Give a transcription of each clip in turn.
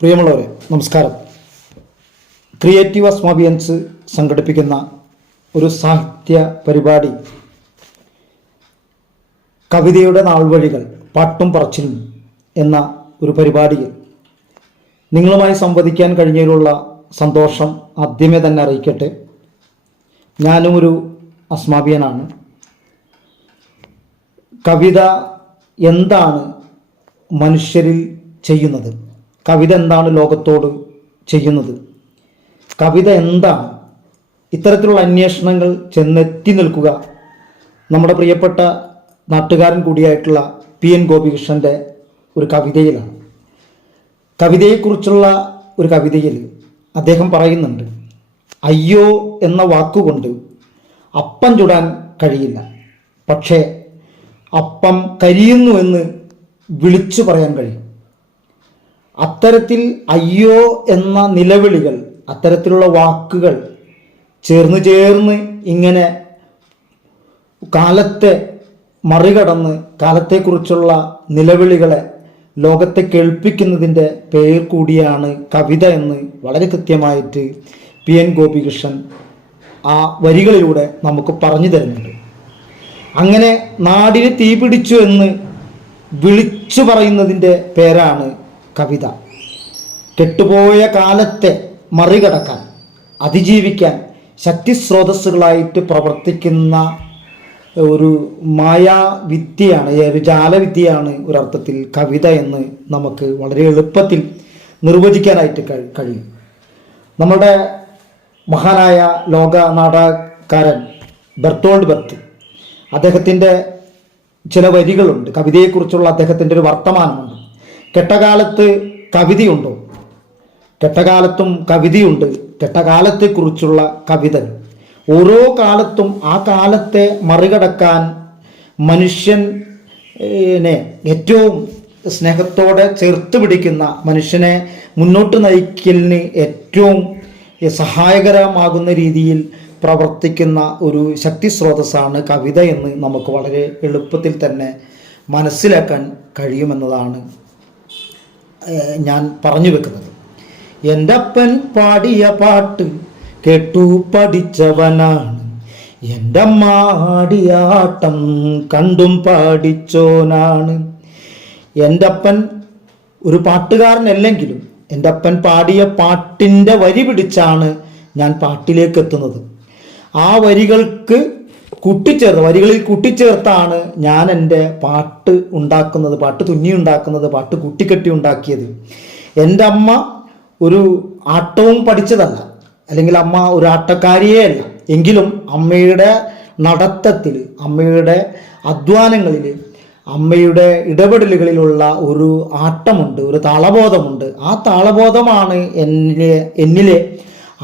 പ്രിയമുള്ളവരെ നമസ്കാരം. ക്രിയേറ്റീവ് അസ്മാബിയൻസ് സംഘടിപ്പിക്കുന്ന ഒരു സാഹിത്യ പരിപാടി കവിതയുടെ നാൾവഴികൾ പാട്ടും പറച്ചിലും എന്ന ഒരു പരിപാടിയിൽ നിങ്ങളുമായി സംവദിക്കാൻ കഴിഞ്ഞതിലുള്ള സന്തോഷം ആദ്യമേ തന്നെ അറിയിക്കട്ടെ. ഞാനും ഒരു അസ്മാബിയനാണ്. കവിത എന്താണ് മനുഷ്യരിൽ ചെയ്യുന്നത്? കവിത എന്താണ് ലോകത്തോട് ചെയ്യുന്നത്? കവിത എന്താണ്? ഇത്തരത്തിലുള്ള അന്വേഷണങ്ങൾ ചെന്നെത്തി നിൽക്കുക നമ്മുടെ പ്രിയപ്പെട്ട നാട്ടുകാരൻ കൂടിയായിട്ടുള്ള PN ഗോപികൃഷ്ണൻ്റെ ഒരു കവിതയിലാണ്. കവിതയെക്കുറിച്ചുള്ള ഒരു കവിതയിൽ അദ്ദേഹം പറയുന്നുണ്ട്, അയ്യോ എന്ന വാക്കുകൊണ്ട് അപ്പം ചുടാൻ കഴിയില്ല, പക്ഷേ അപ്പം കരിയുന്നു എന്ന് വിളിച്ചു പറയാൻ കഴിയും. അത്തരത്തിൽ അയ്യോ എന്ന നിലവിളികൾ, അത്തരത്തിലുള്ള വാക്കുകൾ ചേർന്ന് ഇങ്ങനെ കാലത്തെ മറികടന്ന് കാലത്തെക്കുറിച്ചുള്ള നിലവിളികളെ ലോകത്തെ കേൾപ്പിക്കുന്നതിൻ്റെ പേർ കൂടിയാണ് കവിത എന്ന് വളരെ കൃത്യമായിട്ട് PN ഗോപികൃഷ്ണൻ ആ വരികളിലൂടെ നമുക്ക് പറഞ്ഞു തരുന്നുണ്ട്. അങ്ങനെ നാടിന് തീ പിടിച്ചു എന്ന് വിളിച്ചു പറയുന്നതിൻ്റെ പേരാണ് കവിത. കെട്ടുപോയ കാലത്തെ മറികടക്കാൻ, അതിജീവിക്കാൻ ശക്തിസ്രോതസ്സുകളായിട്ട് പ്രവർത്തിക്കുന്ന ഒരു മായാവിദ്യയാണ്, ഒരു ജാലവിദ്യയാണ് ഒരർത്ഥത്തിൽ കവിത എന്ന് നമുക്ക് വളരെ എളുപ്പത്തിൽ നിർവചിക്കാനായിട്ട് കഴിയും. നമ്മുടെ മഹാനായ ലോക നാടകക്കാരൻ ബെർത്തോൾഡ് ബ്രെഖ്ത്, അദ്ദേഹത്തിൻ്റെ ചില വരികളുണ്ട്. കവിതയെക്കുറിച്ചുള്ള അദ്ദേഹത്തിൻ്റെ ഒരു വർത്തമാനമുണ്ട്. കെട്ടകാലത്ത് കവിതയുണ്ടോ? കെട്ടകാലത്തും കവിതയുണ്ട്. കെട്ടകാലത്തെക്കുറിച്ചുള്ള കവിത. ഓരോ കാലത്തും ആ കാലത്തെ മറികടക്കാൻ മനുഷ്യനെ ഏറ്റവും സ്നേഹത്തോടെ ചേർത്ത് പിടിക്കുന്ന, മനുഷ്യനെ മുന്നോട്ട് നയിക്കലിന് ഏറ്റവും സഹായകരമാകുന്ന രീതിയിൽ പ്രവർത്തിക്കുന്ന ഒരു ശക്തി സ്രോതസ്സാണ് കവിത എന്ന് നമുക്ക് വളരെ എളുപ്പത്തിൽ തന്നെ മനസ്സിലാക്കാൻ കഴിയുമെന്നതാണ് ഞാൻ പറഞ്ഞു വെക്കുന്നത്. എൻ്റെ അപ്പൻ പാടിയ പാട്ട് കേട്ടു പഠിച്ചവനാണ്, എൻ്റെ അമ്മ ആടിയ ആട്ടം കണ്ടും പാടിച്ചോനാണ്. എൻ്റെ അപ്പൻ ഒരു പാട്ടുകാരനല്ലെങ്കിലും എൻ്റെ അപ്പൻ പാടിയ പാട്ടിൻ്റെ വരി പിടിച്ചാണ് ഞാൻ പാട്ടിലേക്ക് എത്തുന്നത്. ആ വരികളിൽ കൂട്ടിച്ചേർത്താണ് ഞാൻ എൻ്റെ പാട്ട് ഉണ്ടാക്കുന്നത്, പാട്ട് തുന്നി ഉണ്ടാക്കുന്നത്, പാട്ട് കൂട്ടിക്കെട്ടി ഉണ്ടാക്കിയത്. എൻ്റെ അമ്മ ഒരു ആട്ടവും പഠിച്ചതല്ല, അല്ലെങ്കിൽ അമ്മ ഒരു ആട്ടക്കാരിയേ അല്ല. എങ്കിലും അമ്മയുടെ നടത്തത്തിൽ, അമ്മയുടെ അധ്വാനങ്ങളിൽ, അമ്മയുടെ ഇടപെടലുകളിലുള്ള ഒരു ആട്ടമുണ്ട്, ഒരു താളബോധമുണ്ട്. ആ താളബോധമാണ് എന്നിലെ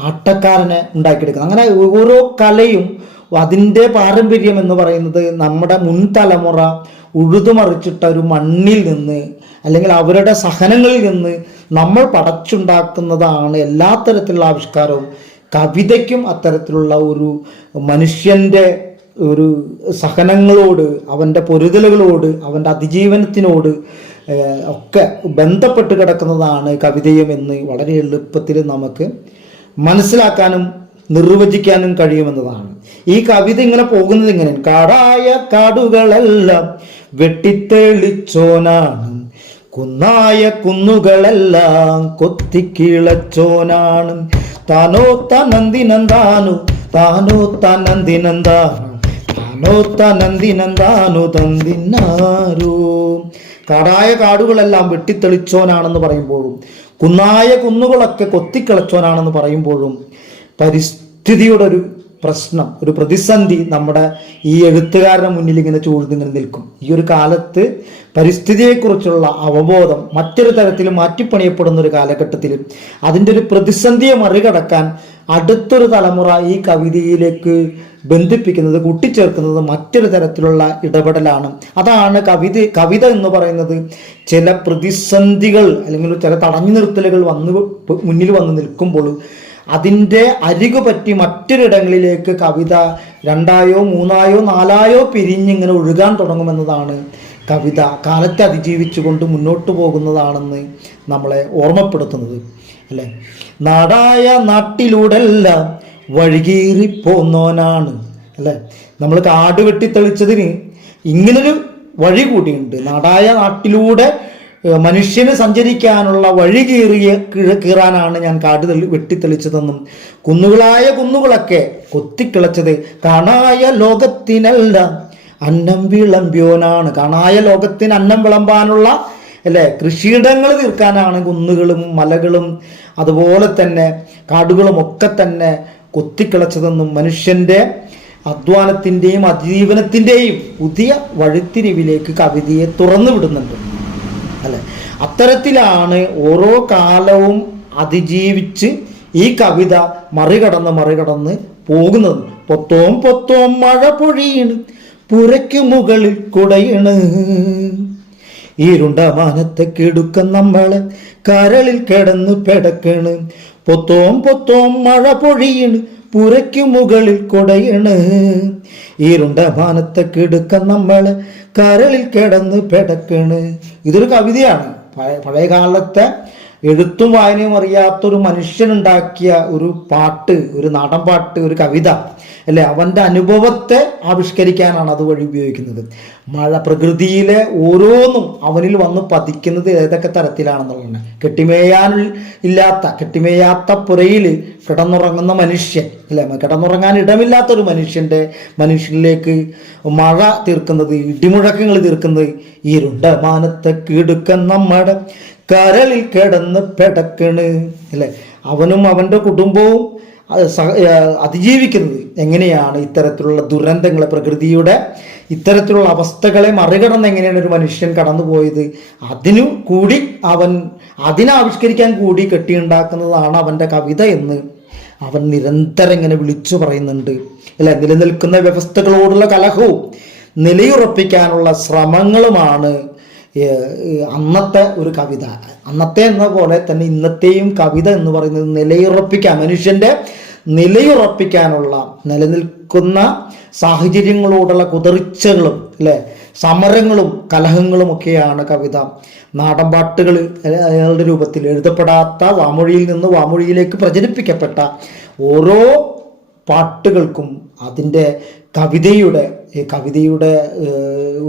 ആട്ടക്കാരനെ ഉണ്ടാക്കിയെടുക്കുന്നത്. അങ്ങനെ ഓരോ കലയും അതിൻ്റെ പാരമ്പര്യം എന്ന് പറയുന്നത് നമ്മുടെ മുൻ തലമുറ ഉഴുതുമറിച്ചിട്ട ഒരു മണ്ണിൽ നിന്ന്, അല്ലെങ്കിൽ അവരുടെ സഹനങ്ങളിൽ നിന്ന് നമ്മൾ പടച്ചുണ്ടാക്കുന്നതാണ് എല്ലാ തരത്തിലുള്ള ആവിഷ്കാരവും. കവിതയ്ക്കും അത്തരത്തിലുള്ള ഒരു മനുഷ്യൻ്റെ ഒരു സഹനങ്ങളോട്, അവൻ്റെ പൊരുതലുകളോട്, അവൻ്റെ അതിജീവനത്തിനോട് ഒക്കെ ബന്ധപ്പെട്ട് കിടക്കുന്നതാണ് കവിതയും എന്ന് വളരെ എളുപ്പത്തിൽ നമുക്ക് മനസ്സിലാക്കാനും നിർവചിക്കാനും കഴിയുമെന്നതാണ്. ഈ കവിത ഇങ്ങനെ പോകുന്നത് ഇങ്ങനെ, കാടായ കാടുകളെല്ലാം വെട്ടിത്തെളിച്ചോനാണ്, കുന്നായ കുന്നുകളെല്ലാം കൊത്തിക്കിളച്ചോനാണ്, താനോ തനന്തിനന്താനു താനോ തനന്തിനന്താനു താനോ തനന്തിനന്താനു തന്തിനാരോ. കാടായ കാടുകളെല്ലാം വെട്ടിത്തെളിച്ചോനാണെന്ന് പറയുമ്പോഴും, കുന്നായ കുന്നുകളൊക്കെ കൊത്തിക്കിളച്ചോനാണെന്ന് പറയുമ്പോഴും പരിസ്ഥിതിയുടെ ഒരു പ്രശ്നം, ഒരു പ്രതിസന്ധി നമ്മുടെ ഈ എഴുത്തുകാരുടെ മുന്നിൽ ഇങ്ങനെ ചൂഴ്ന്നിങ്ങനെ നിൽക്കും. ഈ ഒരു കാലത്ത് പരിസ്ഥിതിയെക്കുറിച്ചുള്ള അവബോധം മറ്റൊരു തരത്തിൽ മാറ്റിപ്പണിയപ്പെടുന്ന ഒരു കാലഘട്ടത്തിൽ അതിൻ്റെ ഒരു പ്രതിസന്ധിയെ മറികടക്കാൻ അടുത്തൊരു തലമുറ ഈ കവിതയിലേക്ക് ബന്ധിപ്പിക്കുന്നത്, കൂട്ടിച്ചേർക്കുന്നത് മറ്റൊരു തരത്തിലുള്ള ഇടപെടലാണ്. അതാണ് കവിത എന്ന് പറയുന്നത്. ചില പ്രതിസന്ധികൾ അല്ലെങ്കിൽ ചില തടഞ്ഞു നിർത്തലുകൾ മുന്നിൽ വന്ന് നിൽക്കുമ്പോൾ അതിൻ്റെ അരികുപറ്റി മറ്റൊരിടങ്ങളിലേക്ക് കവിത രണ്ടായോ മൂന്നായോ നാലായോ പിരിഞ്ഞിങ്ങനെ ഒഴുകാൻ തുടങ്ങുമെന്നതാണ് കവിത കാലത്തെ അതിജീവിച്ചുകൊണ്ട് മുന്നോട്ട് പോകുന്നതാണെന്ന് നമ്മളെ ഓർമ്മപ്പെടുത്തുന്നത് അല്ലേ. നാടായ നാട്ടിലൂടെല്ലാം വഴികീറിപ്പോന്നോനാണ് അല്ലേ. നമ്മൾ കാട് വെട്ടിത്തെളിച്ചതിന് ഇങ്ങനൊരു വഴി കൂടിയുണ്ട്. നാടായ നാട്ടിലൂടെ മനുഷ്യന് സഞ്ചരിക്കാനുള്ള വഴി കീറാനാണ് ഞാൻ കാട് വെട്ടിത്തെളിച്ചതെന്നും കുന്നുകളായ കുന്നുകളൊക്കെ കൊത്തിക്കിളച്ചത് കാണായ ലോകത്തിനല്ല അന്നം വിളമ്പ്യോനാണ്. കാണായ ലോകത്തിന് അന്നം വിളമ്പാനുള്ള അല്ലേ കൃഷിയിടങ്ങൾ തീർക്കാനാണ് കുന്നുകളും മലകളും അതുപോലെ തന്നെ കാടുകളും ഒക്കെ തന്നെ കൊത്തിക്കിളച്ചതെന്നും മനുഷ്യൻ്റെ അധ്വാനത്തിൻ്റെയും അതിജീവനത്തിൻ്റെയും പുതിയ വഴിത്തിരിവിലേക്ക് കവിതയെ തുറന്നു വിടുന്നുണ്ട് അല്ലെ. അത്തരത്തിലാണ് ഓരോ കാലവും അതിജീവിച്ച് ഈ കവിത മറികടന്ന് പോകുന്നത്. പൊത്തോം പൊത്തോം മഴ പൊഴിയണ് പുരയ്ക്കു മുകളിൽ കുടയണ് ഇരുണ്ട മാനത്തെ കിടുക്കം നമ്മളെ കരളിൽ കിടന്ന് പെടക്കണ്. പൊത്തോം പൊത്തോം മഴ പൊഴിയണ് പുരയ്ക്കു മുകളിൽ കുടയണ് ഇരുണ്ട മാനത്തെ കിടുക്കം നമ്മളെ കരളിൽ കിടന്ന് പെടക്കണ്. ഇതൊരു കവിതയാണ്. പഴയ കാലത്തെ എഴുത്തും വായനയും അറിയാത്തൊരു മനുഷ്യനുണ്ടാക്കിയ ഒരു പാട്ട്, ഒരു നാടൻ പാട്ട്, ഒരു കവിത അല്ലെ. അവൻ്റെ അനുഭവത്തെ ആവിഷ്കരിക്കാനാണ് അതുവഴി ഉപയോഗിക്കുന്നത്. മഴ, പ്രകൃതിയിലെ ഓരോന്നും അവനിൽ വന്ന് പതിക്കുന്നത് ഏതൊക്കെ തരത്തിലാണെന്നുള്ളതാണ്. കെട്ടിമേയാത്ത പുരയിൽ കിടന്നുറങ്ങുന്ന മനുഷ്യൻ അല്ലെ, കിടന്നുറങ്ങാൻ ഇടമില്ലാത്തൊരു മനുഷ്യനിലേക്ക് മഴ തീർക്കുന്നത്, ഇടിമുഴക്കങ്ങൾ തീർക്കുന്നത് ഇരുണ്ട മാനത്തെ കിടുക്കൻ നമ്മുടെ കരളിൽ കിടന്ന് പെടക്കണ് അല്ലെ. അവനും അവൻ്റെ കുടുംബവും അതിജീവിക്കുന്നത് എങ്ങനെയാണ്, ഇത്തരത്തിലുള്ള ദുരന്തങ്ങളെ, പ്രകൃതിയുടെ ഇത്തരത്തിലുള്ള അവസ്ഥകളെ മറികടന്ന് എങ്ങനെയാണ് ഒരു മനുഷ്യൻ കടന്നുപോയത്, അതിനാവിഷ്കരിക്കാൻ കൂടി കെട്ടിയുണ്ടാക്കുന്നതാണ് അവൻ്റെ കവിത എന്ന് അവൻ നിരന്തരം ഇങ്ങനെ വിളിച്ചു പറയുന്നുണ്ട് അല്ലെ. നിലനിൽക്കുന്ന വ്യവസ്ഥകളോടുള്ള കലഹവും നിലയുറപ്പിക്കാനുള്ള ശ്രമങ്ങളുമാണ് അന്നത്തെ ഒരു കവിത. അന്നത്തെ എന്ന പോലെ തന്നെ ഇന്നത്തെയും കവിത എന്ന് പറയുന്നത് മനുഷ്യൻ്റെ നിലയുറപ്പിക്കാനുള്ള, നിലനിൽക്കുന്ന സാഹചര്യങ്ങളോടുള്ള കുതറിച്ചകളും അല്ലെ, സമരങ്ങളും കലഹങ്ങളും ഒക്കെയാണ് കവിത. നാടൻ പാട്ടുകൾ അയാളുടെ രൂപത്തിൽ എഴുതപ്പെടാത്ത വാമൊഴിയിൽ നിന്ന് വാമൊഴിയിലേക്ക് പ്രചരിപ്പിക്കപ്പെട്ട ഓരോ പാട്ടുകൾക്കും അതിൻ്റെ കവിതയുടെ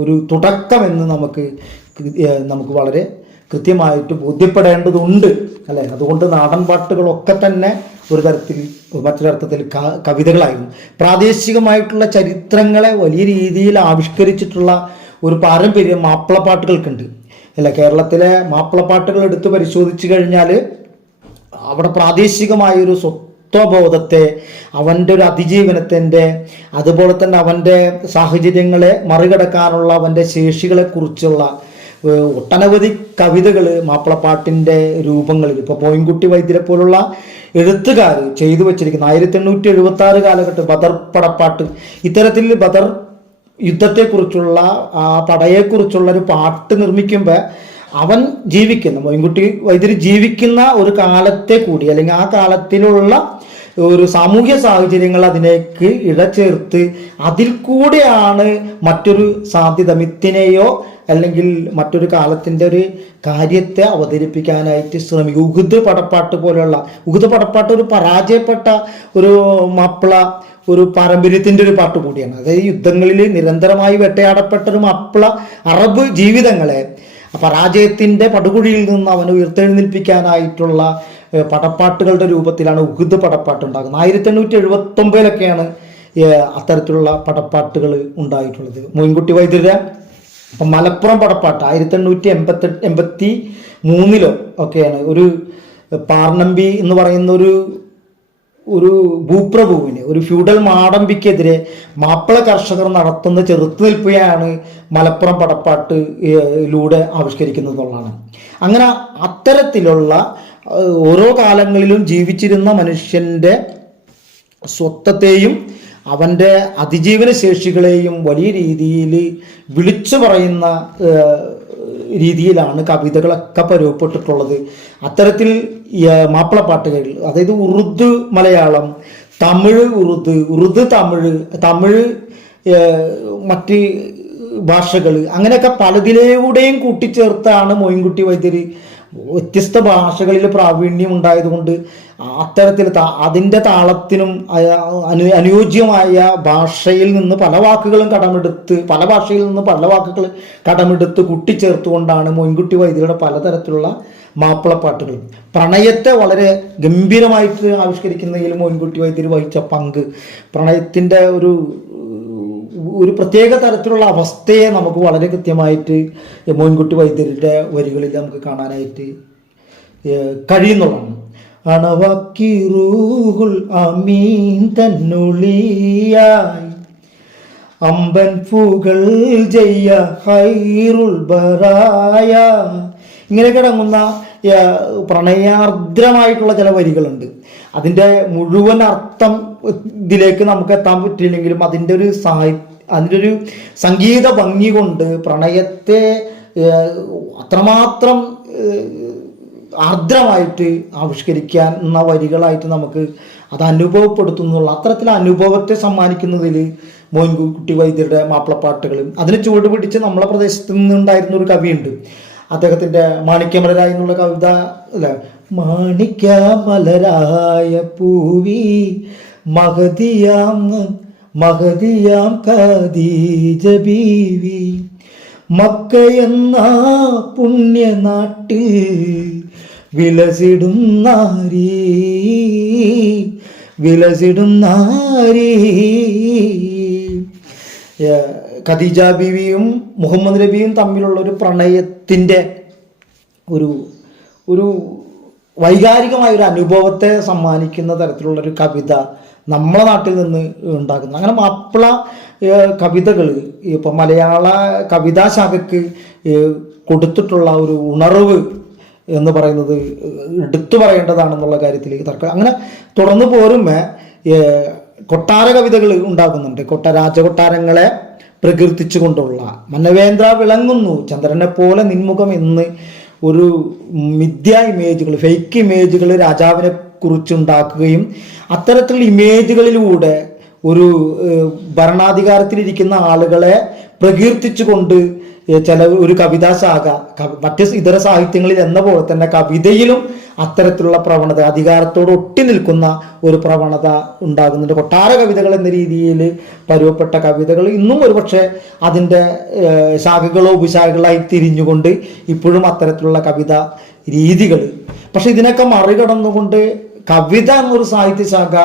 ഒരു തുടക്കമെന്ന് നമുക്ക് വളരെ കൃത്യമായിട്ട് ബോധ്യപ്പെടേണ്ടതുണ്ട് അല്ലേ. അതുകൊണ്ട് നാടൻ പാട്ടുകളൊക്കെ തന്നെ മറ്റൊരർത്ഥത്തിൽ കവിതകളായിരുന്നു. പ്രാദേശികമായിട്ടുള്ള ചരിത്രങ്ങളെ വലിയ രീതിയിൽ ആവിഷ്കരിച്ചിട്ടുള്ള ഒരു പാരമ്പര്യം മാപ്പിളപ്പാട്ടുകൾക്കുണ്ട് അല്ലേ. കേരളത്തിലെ മാപ്പിളപ്പാട്ടുകൾ എടുത്ത് പരിശോധിച്ചു കഴിഞ്ഞാൽ അവിടെ പ്രാദേശികമായൊരു സ്വത്വബോധത്തെ, അവൻ്റെ ഒരു അതിജീവനത്തിൻ്റെ, അതുപോലെ തന്നെ അവൻ്റെ സാഹചര്യങ്ങളെ മറികടക്കാനുള്ള അവൻ്റെ ശേഷികളെക്കുറിച്ചുള്ള ഒട്ടനവധി കവിതകൾ മാപ്പിളപ്പാട്ടിൻ്റെ രൂപങ്ങളിൽ ഇപ്പോൾ മോയിൻകുട്ടി വൈദ്യരെ പോലുള്ള എഴുത്തുകാർ ചെയ്തു വച്ചിരിക്കുന്ന 1876 കാലഘട്ടം ബദർ പടപ്പാട്ട്, ഇത്തരത്തിൽ ബദർ യുദ്ധത്തെക്കുറിച്ചുള്ള ആ പടയെക്കുറിച്ചുള്ള ഒരു പാട്ട് നിർമ്മിക്കുമ്പോൾ അവൻ മോയിൻകുട്ടി വൈദ്യർ ജീവിക്കുന്ന ഒരു കാലത്തെ കൂടി, അല്ലെങ്കിൽ ആ കാലത്തിലുള്ള ഒരു സാമൂഹ്യ സാഹചര്യങ്ങൾ അതിലേക്ക് ഇഴചേർത്ത് അതിൽ കൂടെയാണ് മറ്റൊരു സാധ്യത, മിത്തിനെയോ അല്ലെങ്കിൽ മറ്റൊരു കാലത്തിൻ്റെ ഒരു കാര്യത്തെ അവതരിപ്പിക്കാനായിട്ട് ശ്രമിക്കും. ഉഹുദ് പടപ്പാട്ട് ഒരു പരാജയപ്പെട്ട ഒരു മാപ്പിള ഒരു പാരമ്പര്യത്തിൻ്റെ ഒരു പാട്ട് കൂടിയാണ്. അതായത് യുദ്ധങ്ങളിൽ നിരന്തരമായി വേട്ടയാടപ്പെട്ട ഒരു മാപ്പിള അറബ് ജീവിതങ്ങളെ പരാജയത്തിൻ്റെ പടുകുഴിയിൽ നിന്ന് അവനെ ഉയർത്തെഴുന്നേൽപ്പിക്കാനായിട്ടുള്ള പടപ്പാട്ടുകളുടെ രൂപത്തിലാണ് ഉഹുദ് പടപ്പാട്ട് ഉണ്ടാകുന്നത്. 1879 അത്തരത്തിലുള്ള പടപ്പാട്ടുകൾ ഉണ്ടായിട്ടുള്ളത്. മോയിൻകുട്ടി വൈദ്യരുടെ മലപ്പുറം പടപ്പാട്ട് 1883 ഒക്കെയാണ് ഒരു പാർണമ്പി എന്ന് പറയുന്ന ഒരു ഭൂപ്രഭുവിന്, ഒരു ഫ്യൂഡൽ മാടമ്പിക്കെതിരെ മാപ്പിള കർഷകർ നടത്തുന്ന ചെറുത്തുനിൽപ്പിയാണ് മലപ്പുറം പടപ്പാട്ടിലൂടെ ആവിഷ്കരിക്കുന്നത് എന്നുള്ളതാണ്. അങ്ങനെ അത്തരത്തിലുള്ള ഓരോ കാലങ്ങളിലും ജീവിച്ചിരുന്ന മനുഷ്യൻ്റെ സ്വത്വത്തെയും അവൻ്റെ അതിജീവന ശേഷികളെയും വലിയ രീതിയിൽ വിളിച്ചു പറയുന്ന രീതിയിലാണ് കവിതകളൊക്കെ പരുവപ്പെട്ടിട്ടുള്ളത്. അത്തരത്തിൽ മാപ്പിളപ്പാട്ടുകൾ, അതായത് ഉറുദു മലയാളം, തമിഴ് ഉറുദു, തമിഴ് മറ്റ് ഭാഷകൾ, അങ്ങനെയൊക്കെ പലതിലൂടെയും കൂട്ടിച്ചേർത്താണ് മോയിൻകുട്ടി വൈദ്യർ വ്യത്യസ്ത ഭാഷകളിൽ പ്രാവീണ്യം ഉണ്ടായതുകൊണ്ട് അത്തരത്തിൽ അതിൻ്റെ താളത്തിനും അനുയോജ്യമായ ഭാഷയിൽ നിന്ന് പല വാക്കുകളും കടമെടുത്ത്, പല ഭാഷയിൽ നിന്ന് പല വാക്കുകൾ കടമെടുത്ത് കൂട്ടിച്ചേർത്തുകൊണ്ടാണ് മോയിൻകുട്ടി വൈദ്യരുടെ പലതരത്തിലുള്ള മാപ്പിളപ്പാട്ടുകൾ. പ്രണയത്തെ വളരെ ഗംഭീരമായിട്ട് ആവിഷ്കരിക്കുന്നതിൽ മോയിൻകുട്ടി വൈദ്യർ വഹിച്ച പങ്ക്, പ്രണയത്തിൻ്റെ ഒരു പ്രത്യേക തരത്തിലുള്ള അവസ്ഥയെ നമുക്ക് വളരെ കൃത്യമായിട്ട് മോയിൻകുട്ടി വൈദ്യരുടെ വരികളിൽ നമുക്ക് കാണാനായിട്ട് കഴിയുന്നതാണ്. അണവാക്കി റൂഹുൽ അമീൻ തന്നുളിയായി അമ്പൻ പൂകൾ ജയ്യ ഹൈറുൽ ബറായ, ഇങ്ങനെ കിടങ്ങുന്ന പ്രണയാർദ്രമായിട്ടുള്ള ചില വരികളുണ്ട്. അതിൻ്റെ മുഴുവൻ അർത്ഥം ഇതിലേക്ക് നമുക്ക് എത്താൻ പറ്റില്ലെങ്കിലും അതിൻ്റെ ഒരു സംഗീത ഭംഗി കൊണ്ട് പ്രണയത്തെ അത്രമാത്രം ആർദ്രമായിട്ട് ആവിഷ്കരിക്കാൻ എന്ന വരികളായിട്ട് നമുക്ക് അത് അനുഭവപ്പെടുത്തുന്നുള്ള അത്തരത്തിലെ അനുഭവത്തെ സമ്മാനിക്കുന്നതിൽ മോയിൻകുട്ടി വൈദ്യരുടെ മാപ്പിളപ്പാട്ടുകളും അതിന് ചുവട് പിടിച്ച് നമ്മളെ പ്രദേശത്ത് നിന്നുണ്ടായിരുന്ന ഒരു കവിയുണ്ട്, അദ്ദേഹത്തിൻ്റെ മാണിക്യമലരായി എന്നുള്ള കവിത അല്ലെ, മാണിക്യമലരായ പൂവി മഹദിയാം ഖദീജ ബീവി മക്കയെന്ന പുണ്യനാട്ടിൽ വിലസിടും നാരീ. ഖദീജ ബീവിയും മുഹമ്മദ് നബിയും തമ്മിലുള്ള ഒരു പ്രണയത്തിൻ്റെ ഒരു വൈകാരികമായ ഒരു അനുഭവത്തെ സമ്മാനിക്കുന്ന തരത്തിലുള്ളൊരു കവിത നമ്മളെ നാട്ടിൽ നിന്ന് ഉണ്ടാകുന്നു. അങ്ങനെ മാപ്പിള കവിതകൾ ഇപ്പം മലയാള കവിതാശാഖയ്ക്ക് കൊടുത്തിട്ടുള്ള ഒരു ഉണർവ് എന്ന് പറയുന്നത് എടുത്തു പറയേണ്ടതാണെന്നുള്ള കാര്യത്തിലേക്ക് തർക്കം. അങ്ങനെ തുടർന്ന് പോരുമ്പോൾ കൊട്ടാര കവിതകൾ ഉണ്ടാകുന്നുണ്ട്. രാജകൊട്ടാരങ്ങളെ പ്രകീർത്തിച്ചു കൊണ്ടുള്ള മന്നവേന്ദ്ര വിളങ്ങുന്നു ചന്ദ്രനെ പോലെ നിൻമുഖം എന്ന് ഒരു മിഥ്യ ഇമേജുകൾ, ഫേക്ക് ഇമേജുകൾ രാജാവിനെ കുറിച്ചുണ്ടാക്കുകയും അത്തരത്തിലുള്ള ഇമേജുകളിലൂടെ ഒരു ഭരണാധികാരത്തിലിരിക്കുന്ന ആളുകളെ പ്രകീർത്തിച്ചുകൊണ്ട് ഒരു കവിതാശാഖ മറ്റ് ഇതര സാഹിത്യങ്ങളിൽ എന്ന പോലെ തന്നെ കവിതയിലും അത്തരത്തിലുള്ള പ്രവണത, അധികാരത്തോട് ഒട്ടി നിൽക്കുന്ന ഒരു പ്രവണത ഉണ്ടാകുന്നുണ്ട്. കൊട്ടാര കവിതകൾ എന്ന രീതിയിൽ പരുവപ്പെട്ട കവിതകൾ ഇന്നും ഒരുപക്ഷെ അതിൻ്റെ ശാഖകളോ ഉപശാഖകളായി തിരിഞ്ഞുകൊണ്ട് ഇപ്പോഴും അത്തരത്തിലുള്ള കവിത രീതികൾ. പക്ഷെ ഇതിനൊക്കെ മറികടന്നുകൊണ്ട് കവിത എന്നൊരു സാഹിത്യശാഖ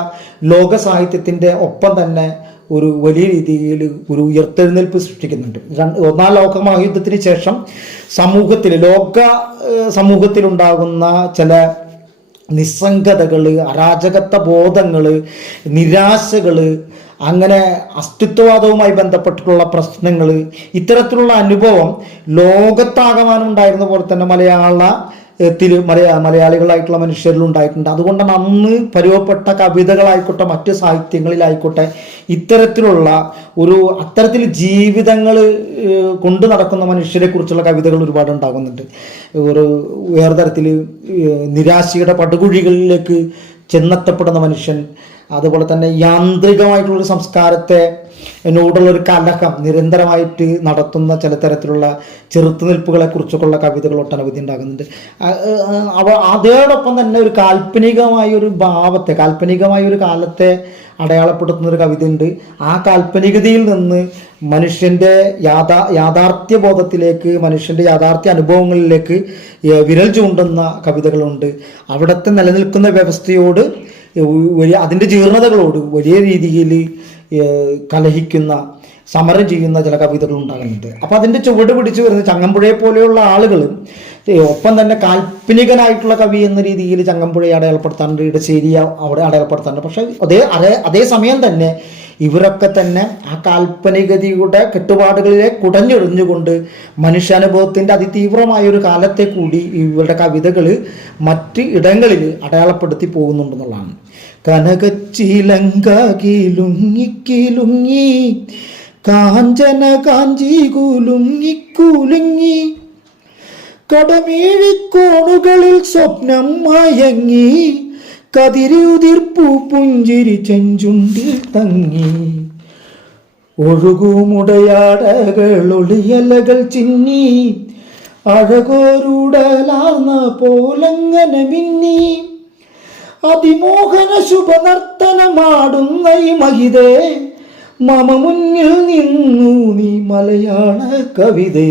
ലോക സാഹിത്യത്തിൻ്റെ ഒപ്പം തന്നെ ഒരു വലിയ രീതിയിൽ ഒരു ഉയർത്തെഴുന്നേൽപ്പ് സൃഷ്ടിക്കുന്നുണ്ട്. ഒന്നാം ലോക മഹായുദ്ധത്തിന് ശേഷം ലോക സമൂഹത്തിലുണ്ടാകുന്ന ചില നിസ്സംഗതകൾ, അരാജകത്വ ബോധങ്ങൾ, നിരാശകൾ, അങ്ങനെ അസ്തിത്വവാദവുമായി ബന്ധപ്പെട്ടിട്ടുള്ള പ്രശ്നങ്ങൾ, ഇത്തരത്തിലുള്ള അനുഭവം ലോകത്താകമാനം ഉണ്ടായിരുന്ന പോലെ തന്നെ മലയാളികളായിട്ടുള്ള മനുഷ്യരിൽ ഉണ്ടായിട്ടുണ്ട്. അതുകൊണ്ടാണ് അന്ന് പരുവപ്പെട്ട കവിതകളായിക്കോട്ടെ മറ്റ് സാഹിത്യങ്ങളിലായിക്കോട്ടെ ഇത്തരത്തിലുള്ള അത്തരത്തിൽ ജീവിതങ്ങൾ കൊണ്ടു നടക്കുന്ന മനുഷ്യരെ കുറിച്ചുള്ള കവിതകൾ ഒരുപാട് ഉണ്ടാകുന്നുണ്ട്. വേറെ തരത്തിൽ നിരാശയുടെ പടുകുഴികളിലേക്ക് ചെന്നെത്തപ്പെടുന്ന മനുഷ്യൻ, അതുപോലെ തന്നെ യാന്ത്രികമായിട്ടുള്ളൊരു സംസ്കാരത്തെ എന്നോടുള്ളൊരു കലഹം നിരന്തരമായിട്ട് നടത്തുന്ന ചില തരത്തിലുള്ള ചെറുത്തുനിൽപ്പുകളെ കുറിച്ചൊക്കെയുള്ള കവിതകൾ ഒട്ടനവധി ഉണ്ടാകുന്നുണ്ട്. അതോടൊപ്പം തന്നെ ഒരു കാൽപ്പനികമായ ഒരു ഭാവത്തെ, കാൽപ്പനികമായ ഒരു കാലത്തെ അടയാളപ്പെടുത്തുന്ന ഒരു കവിത ഉണ്ട്. ആ കാൽപ്പനികതയിൽ നിന്ന് മനുഷ്യൻ്റെ യാഥാർത്ഥ്യ ബോധത്തിലേക്ക്, മനുഷ്യൻ്റെ യാഥാർത്ഥ്യ അനുഭവങ്ങളിലേക്ക് വിരൽ ചൂണ്ടുന്ന കവിതകളുണ്ട്. അവിടുത്തെ നിലനിൽക്കുന്ന വ്യവസ്ഥയോട് അതിൻ്റെ ജീർണതകളോട് വലിയ രീതിയിൽ കലഹിക്കുന്ന, സമരം ചെയ്യുന്ന ചില കവിതകൾ ഉണ്ടാകുന്നുണ്ട്. അപ്പോൾ അതിൻ്റെ ചുവട് പിടിച്ചു വരുന്ന ചങ്ങമ്പുഴയെ പോലെയുള്ള ആളുകൾ ഒപ്പം തന്നെ കാൽപ്പനികനായിട്ടുള്ള കവി എന്ന രീതിയിൽ ചങ്ങമ്പുഴയെ അടയാളപ്പെടുത്താറുണ്ട്, ഇടശ്ശേരിയെ അവിടെ അടയാളപ്പെടുത്താറുണ്ട്. പക്ഷെ അതേ സമയം തന്നെ ഇവരൊക്കെ തന്നെ ആ കാൽപ്പനികതയുടെ കെട്ടുപാടുകളിലെ കുടഞ്ഞൊഴിഞ്ഞുകൊണ്ട് മനുഷ്യാനുഭവത്തിൻ്റെ അതിതീവ്രമായ ഒരു കാലത്തെ കൂടി ഇവരുടെ കവിതകൾ മറ്റ് ഇടങ്ങളിൽ അടയാളപ്പെടുത്തി പോകുന്നുണ്ടെന്നുള്ളതാണ്. കനകച്ചിലങ്കുലുങ്ങി കാഞ്ചന കാഞ്ചി കുലുങ്ങി കടമേഴിക്കോണുകളിൽ സ്വപ്നം മയങ്ങി കതിരുതിർപ്പൂ പുഞ്ചിരി ചെഞ്ചുണ്ടിൽ തങ്ങി ഒഴുകുമുടയാടകൾ ഒളിയലകൾ ചിന്നി അഴകോരുടലാർന്ന പോലങ്ങനെ മിന്നി അതിമോഹന ശുഭനർത്തനമാടുന്ന ഈ മഹിതേ മമ മുന്നിൽ നിന്നു നീ മലയാള കവിതേ.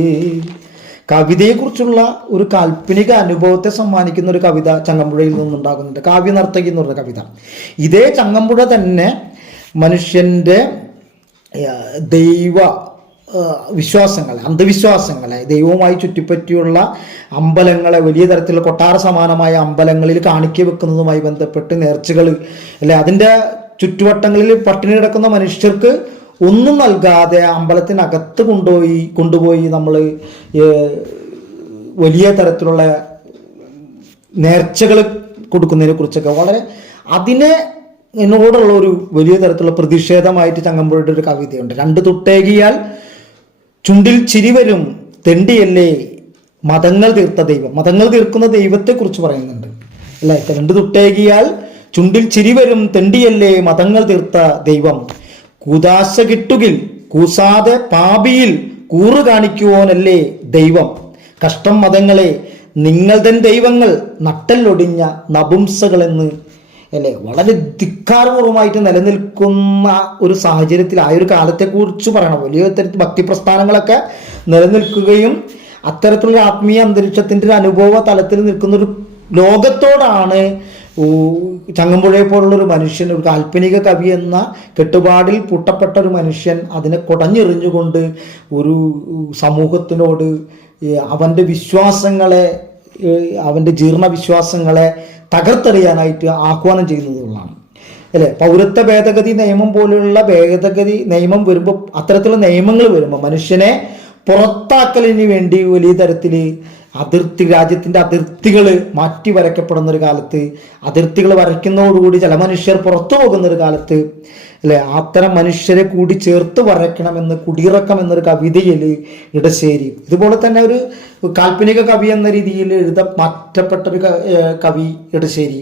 കവിതയെക്കുറിച്ചുള്ള ഒരു കാൽപ്പനിക അനുഭവത്തെ സമ്മാനിക്കുന്ന ഒരു കവിത ചങ്ങമ്പുഴയിൽ നിന്നുണ്ടാകുന്നുണ്ട്. കാവ്യനർത്തകി എന്ന് പറഞ്ഞ കവിത. ഇതേ ചങ്ങമ്പുഴ തന്നെ മനുഷ്യൻ്റെ ദൈവ വിശ്വാസങ്ങളെ, അന്ധവിശ്വാസങ്ങളെ, ദൈവവുമായി ചുറ്റിപ്പറ്റിയുള്ള അമ്പലങ്ങളെ, വലിയ തരത്തിലുള്ള കൊട്ടാര സമാനമായ അമ്പലങ്ങളിൽ കാണിക്ക വെക്കുന്നതുമായി ബന്ധപ്പെട്ട് നേർച്ചകൾ അല്ലെ, അതിൻ്റെ ചുറ്റുവട്ടങ്ങളിൽ പട്ടിണി കിടക്കുന്ന മനുഷ്യർക്ക് ഒന്നും നൽകാതെ അമ്പലത്തിനകത്ത് കൊണ്ടുപോയി നമ്മൾ വലിയ തരത്തിലുള്ള നേർച്ചകൾ കൊടുക്കുന്നതിനെ കുറിച്ചൊക്കെ വളരെ എന്നോടുള്ള ഒരു വലിയ തരത്തിലുള്ള പ്രതിഷേധമായിട്ട് ചങ്ങമ്പുഴയുടെ ഒരു കവിതയുണ്ട്. രണ്ട് തുട്ടേകിയാൽ ചുണ്ടിൽ ചിരി വരും തെണ്ടിയല്ലേ മതങ്ങൾ തീർത്ത ദൈവം. മതങ്ങൾ തീർക്കുന്ന ദൈവത്തെക്കുറിച്ച് പറയുന്നുണ്ട് അല്ലേ. രണ്ട് തുട്ടേകിയാൽ ചുണ്ടിൽ ചിരി വരും തെണ്ടിയല്ലേ മതങ്ങൾ തീർത്ത ദൈവം. കൂതാശ കിട്ടുകിൽ കൂസാതെ പാപിയിൽ കൂറ് കാണിക്കുവോനല്ലേ ദൈവം. കഷ്ടം മതങ്ങളെ നിങ്ങൾ തൻ ദൈവങ്ങൾ നട്ടല്ലൊടിഞ്ഞ നപുംസകളെന്ന് അല്ലേ. വളരെ ധിക്കാരപൂർവമായിട്ട് നിലനിൽക്കുന്ന ഒരു സാഹചര്യത്തിൽ ആ ഒരു കാലത്തെക്കുറിച്ച് പറയണം. വലിയ തരത്തിൽ ഭക്തി പ്രസ്ഥാനങ്ങളൊക്കെ നിലനിൽക്കുകയും അത്തരത്തിലുള്ള ആത്മീയ അന്തരീക്ഷത്തിൻ്റെ ഒരു അനുഭവ തലത്തിൽ നിൽക്കുന്ന ഒരു ലോകത്തോടാണ് ചങ്ങമ്പുഴയെ പോലുള്ളൊരു മനുഷ്യൻ, ഒരു കാൽപ്പനിക കവി എന്ന കെട്ടുപാടിൽ പൂട്ടപ്പെട്ട ഒരു മനുഷ്യൻ അതിനെ കുടഞ്ഞെറിഞ്ഞുകൊണ്ട് ഒരു സമൂഹത്തിനോട് അവൻ്റെ വിശ്വാസങ്ങളെ, അവൻ്റെ ജീർണ വിശ്വാസങ്ങളെ തകർത്തെറിയാനായിട്ട് ആഹ്വാനം ചെയ്യുന്നതുള്ളതാണ് അല്ലേ. പൗരത്വ ഭേദഗതി നിയമം പോലുള്ള ഭേദഗതി നിയമം വരുമ്പോൾ, അത്തരത്തിലുള്ള നിയമങ്ങൾ വരുമ്പോൾ മനുഷ്യനെ പുറത്താക്കലിന് വേണ്ടി വലിയ തരത്തിൽ രാജ്യത്തിൻ്റെ അതിർത്തികൾ മാറ്റി വരയ്ക്കപ്പെടുന്ന ഒരു കാലത്ത്, അതിർത്തികൾ വരയ്ക്കുന്നതോടുകൂടി ചില മനുഷ്യർ പുറത്തു പോകുന്ന ഒരു കാലത്ത് അല്ലെ, അത്തരം മനുഷ്യരെ കൂടി ചേർത്ത് വരയ്ക്കണമെന്ന് കുടിയിറക്കം എന്നൊരു കവിതയിൽ ഇടശ്ശേരി, ഇതുപോലെ തന്നെ ഒരു കാൽപ്പനിക കവി എന്ന രീതിയിൽ മാറ്റപ്പെട്ടൊരു കവി ഇടശ്ശേരി,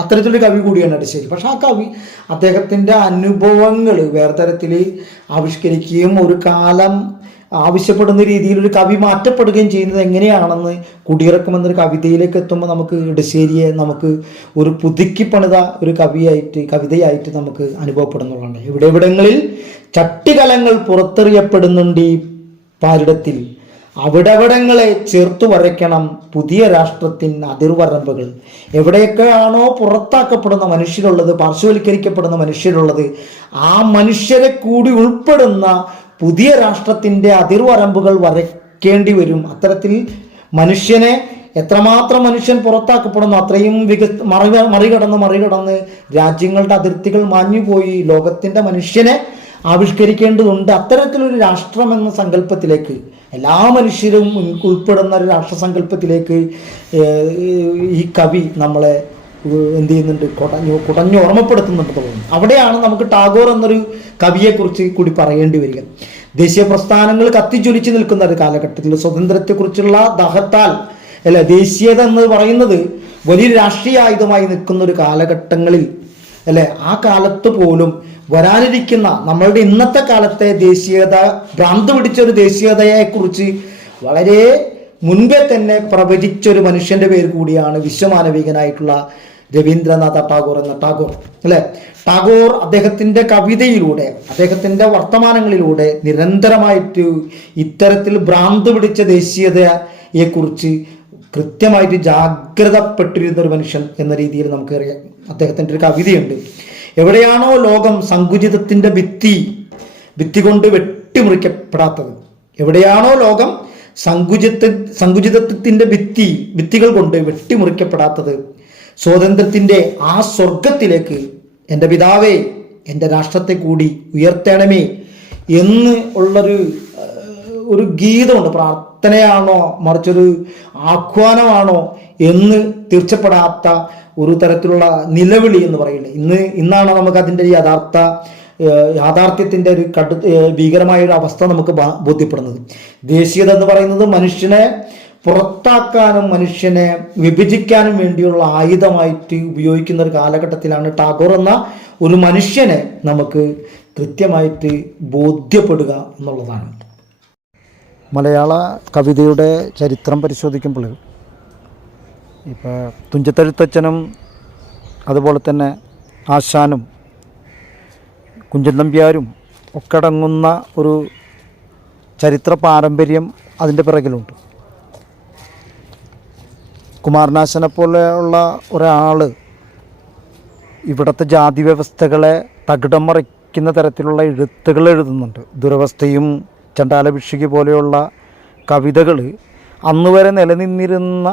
അത്തരത്തിലൊരു കവി കൂടിയാണ് ഇടശ്ശേരി. പക്ഷെ ആ കവി അദ്ദേഹത്തിൻ്റെ അനുഭവങ്ങൾ വേറെ തരത്തിൽ ആവിഷ്കരിക്കുകയും ഒരു കാലം ആവശ്യപ്പെടുന്ന രീതിയിൽ ഒരു കവി മാറ്റപ്പെടുകയും ചെയ്യുന്നത് എങ്ങനെയാണെന്ന് കുടിയിറക്കുമെന്നൊരു കവിതയിലേക്ക് എത്തുമ്പോൾ നമുക്ക് ഇടശ്ശേരിയെ നമുക്ക് ഒരു പുതുക്കി പണിത ഒരു കവിതയായിട്ട് നമുക്ക് അനുഭവപ്പെടുന്നുള്ളതാണ്. എവിടെവിടങ്ങളിൽ ചട്ടികലങ്ങൾ പുറത്തെറിയപ്പെടുന്നുണ്ട് ഈ പാരിടത്തിൽ, അവിടവിടങ്ങളെ ചേർത്തു വരയ്ക്കണം പുതിയ രാഷ്ട്രത്തിൻ അതിർവരമ്പുകൾ. എവിടെയൊക്കെയാണോ പുറത്താക്കപ്പെടുന്ന മനുഷ്യരുള്ളത്, പാർശ്വവൽക്കരിക്കപ്പെടുന്ന മനുഷ്യരുള്ളത്, ആ മനുഷ്യരെ കൂടി ഉൾപ്പെടുന്ന പുതിയ രാഷ്ട്രത്തിൻ്റെ അതിർവരമ്പുകൾ വരയ്ക്കേണ്ടി വരും. അത്തരത്തിൽ മനുഷ്യനെ എത്രമാത്രം മനുഷ്യൻ പുറത്താക്കപ്പെടുന്നു അത്രയും മറികടന്ന് രാജ്യങ്ങളുടെ അതിർത്തികൾ മാഞ്ഞുപോയി ലോകത്തിൻ്റെ മനുഷ്യനെ ആവിഷ്കരിക്കേണ്ടതുണ്ട്. അത്തരത്തിലൊരു രാഷ്ട്രം എന്ന സങ്കല്പത്തിലേക്ക്, എല്ലാ മനുഷ്യരും ഉൾപ്പെടുന്ന ഒരു രാഷ്ട്രസങ്കല്പത്തിലേക്ക് ഈ കവി നമ്മളെ എന്ത് ചെയ്യുന്നുണ്ട്, കുടഞ്ഞു ഓർമ്മപ്പെടുത്തുന്നുണ്ട് തോന്നുന്നു. അവിടെയാണ് നമുക്ക് ടാഗോർ എന്നൊരു കവിയെക്കുറിച്ച് കൂടി പറയേണ്ടി വരിക. ദേശീയ പ്രസ്ഥാനങ്ങൾ കത്തിജ്വലിച്ച് നിൽക്കുന്ന ഒരു കാലഘട്ടത്തിൽ സ്വതന്ത്രത്തെക്കുറിച്ചുള്ള ദാഹത്താൽ അല്ലെ, ദേശീയത എന്ന് പറയുന്നത് വലിയൊരു രാഷ്ട്രീയ ആയുധമായി നിൽക്കുന്ന ഒരു കാലഘട്ടങ്ങളിൽ അല്ലെ, ആ കാലത്ത് പോലും വരാനിരിക്കുന്ന നമ്മളുടെ ഇന്നത്തെ കാലത്തെ ദേശീയത, ഭ്രാന്ത് പിടിച്ച ഒരു ദേശീയതയെക്കുറിച്ച് വളരെ മുൻപേ തന്നെ പ്രവചിച്ചൊരു മനുഷ്യന്റെ പേര് കൂടിയാണ് വിശ്വമാനവികനായിട്ടുള്ള രവീന്ദ്രനാഥ ടാഗോർ എന്ന ടാഗോർ അല്ലെ. ടാഗോർ അദ്ദേഹത്തിൻ്റെ കവിതയിലൂടെ, അദ്ദേഹത്തിൻ്റെ വർത്തമാനങ്ങളിലൂടെ നിരന്തരമായിട്ട് ഇത്തരത്തിൽ ഭ്രാന്ത് പിടിച്ച ദേശീയതയെക്കുറിച്ച് കൃത്യമായിട്ട് ജാഗ്രതപ്പെട്ടിരുന്ന ഒരു മനുഷ്യൻ എന്ന രീതിയിൽ നമുക്കറിയാം. അദ്ദേഹത്തിൻ്റെ ഒരു കവിതയുണ്ട്, എവിടെയാണോ ലോകം സങ്കുചിതത്തിൻ്റെ ഭിത്തി കൊണ്ട് വെട്ടിമുറിക്കപ്പെടാത്തത്, എവിടെയാണോ ലോകം സങ്കുചിതത്വത്തിൻ്റെ ഭിത്തികൾ കൊണ്ട് വെട്ടിമുറിക്കപ്പെടാത്തത്, സ്വാതന്ത്ര്യത്തിൻ്റെ ആ സ്വർഗത്തിലേക്ക് എൻ്റെ പിതാവേ എൻ്റെ രാഷ്ട്രത്തെ കൂടി ഉയർത്തണമേ എന്ന് ഉള്ളൊരു ഗീതമുണ്ട്. പ്രാർത്ഥനയാണോ മറിച്ചൊരു ആഹ്വാനമാണോ എന്ന് തീർച്ചപ്പെടാത്ത ഒരു തരത്തിലുള്ള നിലവിളി എന്ന് പറയുന്നത്. ഇന്നാണ് നമുക്ക് അതിൻ്റെ യാഥാർത്ഥ്യത്തിൻ്റെ ഒരു ഭീകരമായ ഒരു അവസ്ഥ നമുക്ക് ബോധ്യപ്പെടുന്നത്. ദേശീയത എന്ന് പറയുന്നത് മനുഷ്യനെ പുറത്താക്കാനും മനുഷ്യനെ വിഭജിക്കാനും വേണ്ടിയുള്ള ആയുധമായിട്ട് ഉപയോഗിക്കുന്ന ഒരു കാലഘട്ടത്തിലാണ് ടാഗോർ എന്ന ഒരു മനുഷ്യനെ നമുക്ക് കൃത്യമായിട്ട് ബോധ്യപ്പെടുക എന്നുള്ളതാണ്. മലയാള കവിതയുടെ ചരിത്രം പരിശോധിക്കുമ്പോൾ ഇപ്പോൾ തുഞ്ചത്തെഴുത്തച്ഛനും അതുപോലെ തന്നെ ആശാനും കുഞ്ചൻ നമ്പ്യാരും ഒക്കെ അടങ്ങുന്ന ഒരു ചരിത്ര പാരമ്പര്യം അതിൻ്റെ പിറകിലുണ്ട്. കുമാരനാശാനെ പോലെയുള്ള ഒരാൾ ഇവിടുത്തെ ജാതി വ്യവസ്ഥകളെ തകിടം മറിക്കുന്ന തരത്തിലുള്ള എഴുത്തുകൾ എഴുതുന്നുണ്ട്. ദുരവസ്ഥയും ചണ്ടാലഭിക്ഷുകി പോലെയുള്ള കവിതകൾ അന്ന് വരെ നിലനിന്നിരുന്ന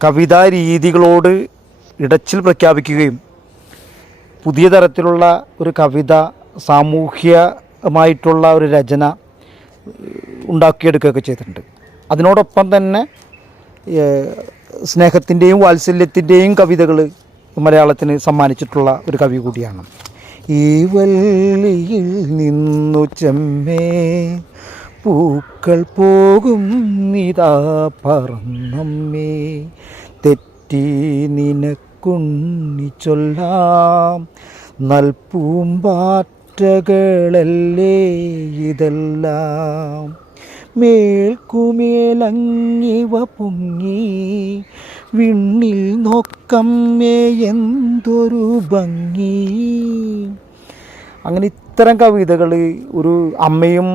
കവിതാ രീതികളോട് ഇടച്ചിൽ പ്രഖ്യാപിക്കുകയും പുതിയ തരത്തിലുള്ള ഒരു കവിത, സാമൂഹ്യമായിട്ടുള്ള ഒരു രചന ഉണ്ടാക്കിയെടുക്കുകയൊക്കെ ചെയ്തിട്ടുണ്ട്. അതിനോടൊപ്പം തന്നെ സ്നേഹത്തിൻ്റെയും വാത്സല്യത്തിൻ്റെയും കവിതകൾ മലയാളത്തിന് സമ്മാനിച്ചിട്ടുള്ള ഒരു കവി കൂടിയാണ്. ഈ വള്ളിയിൽ നിന്നു ചെമ്മേ പൂക്കൾ പോകും നിതാ പറന്നമ്മേ, തെറ്റി നിനക്കുണ്ണി ചൊല്ലാം നൽപൂമ്പാറ്റകളല്ലേ ഇതെല്ലാം, മേൽക്കുമേലങ്ങിവ പൊങ്ങി വിണ്ണിൽ നോക്കമ്മേ എന്തൊരു ഭംഗി. അങ്ങനെ ഇത്തരം കവിതകൾ ഒരു അമ്മയും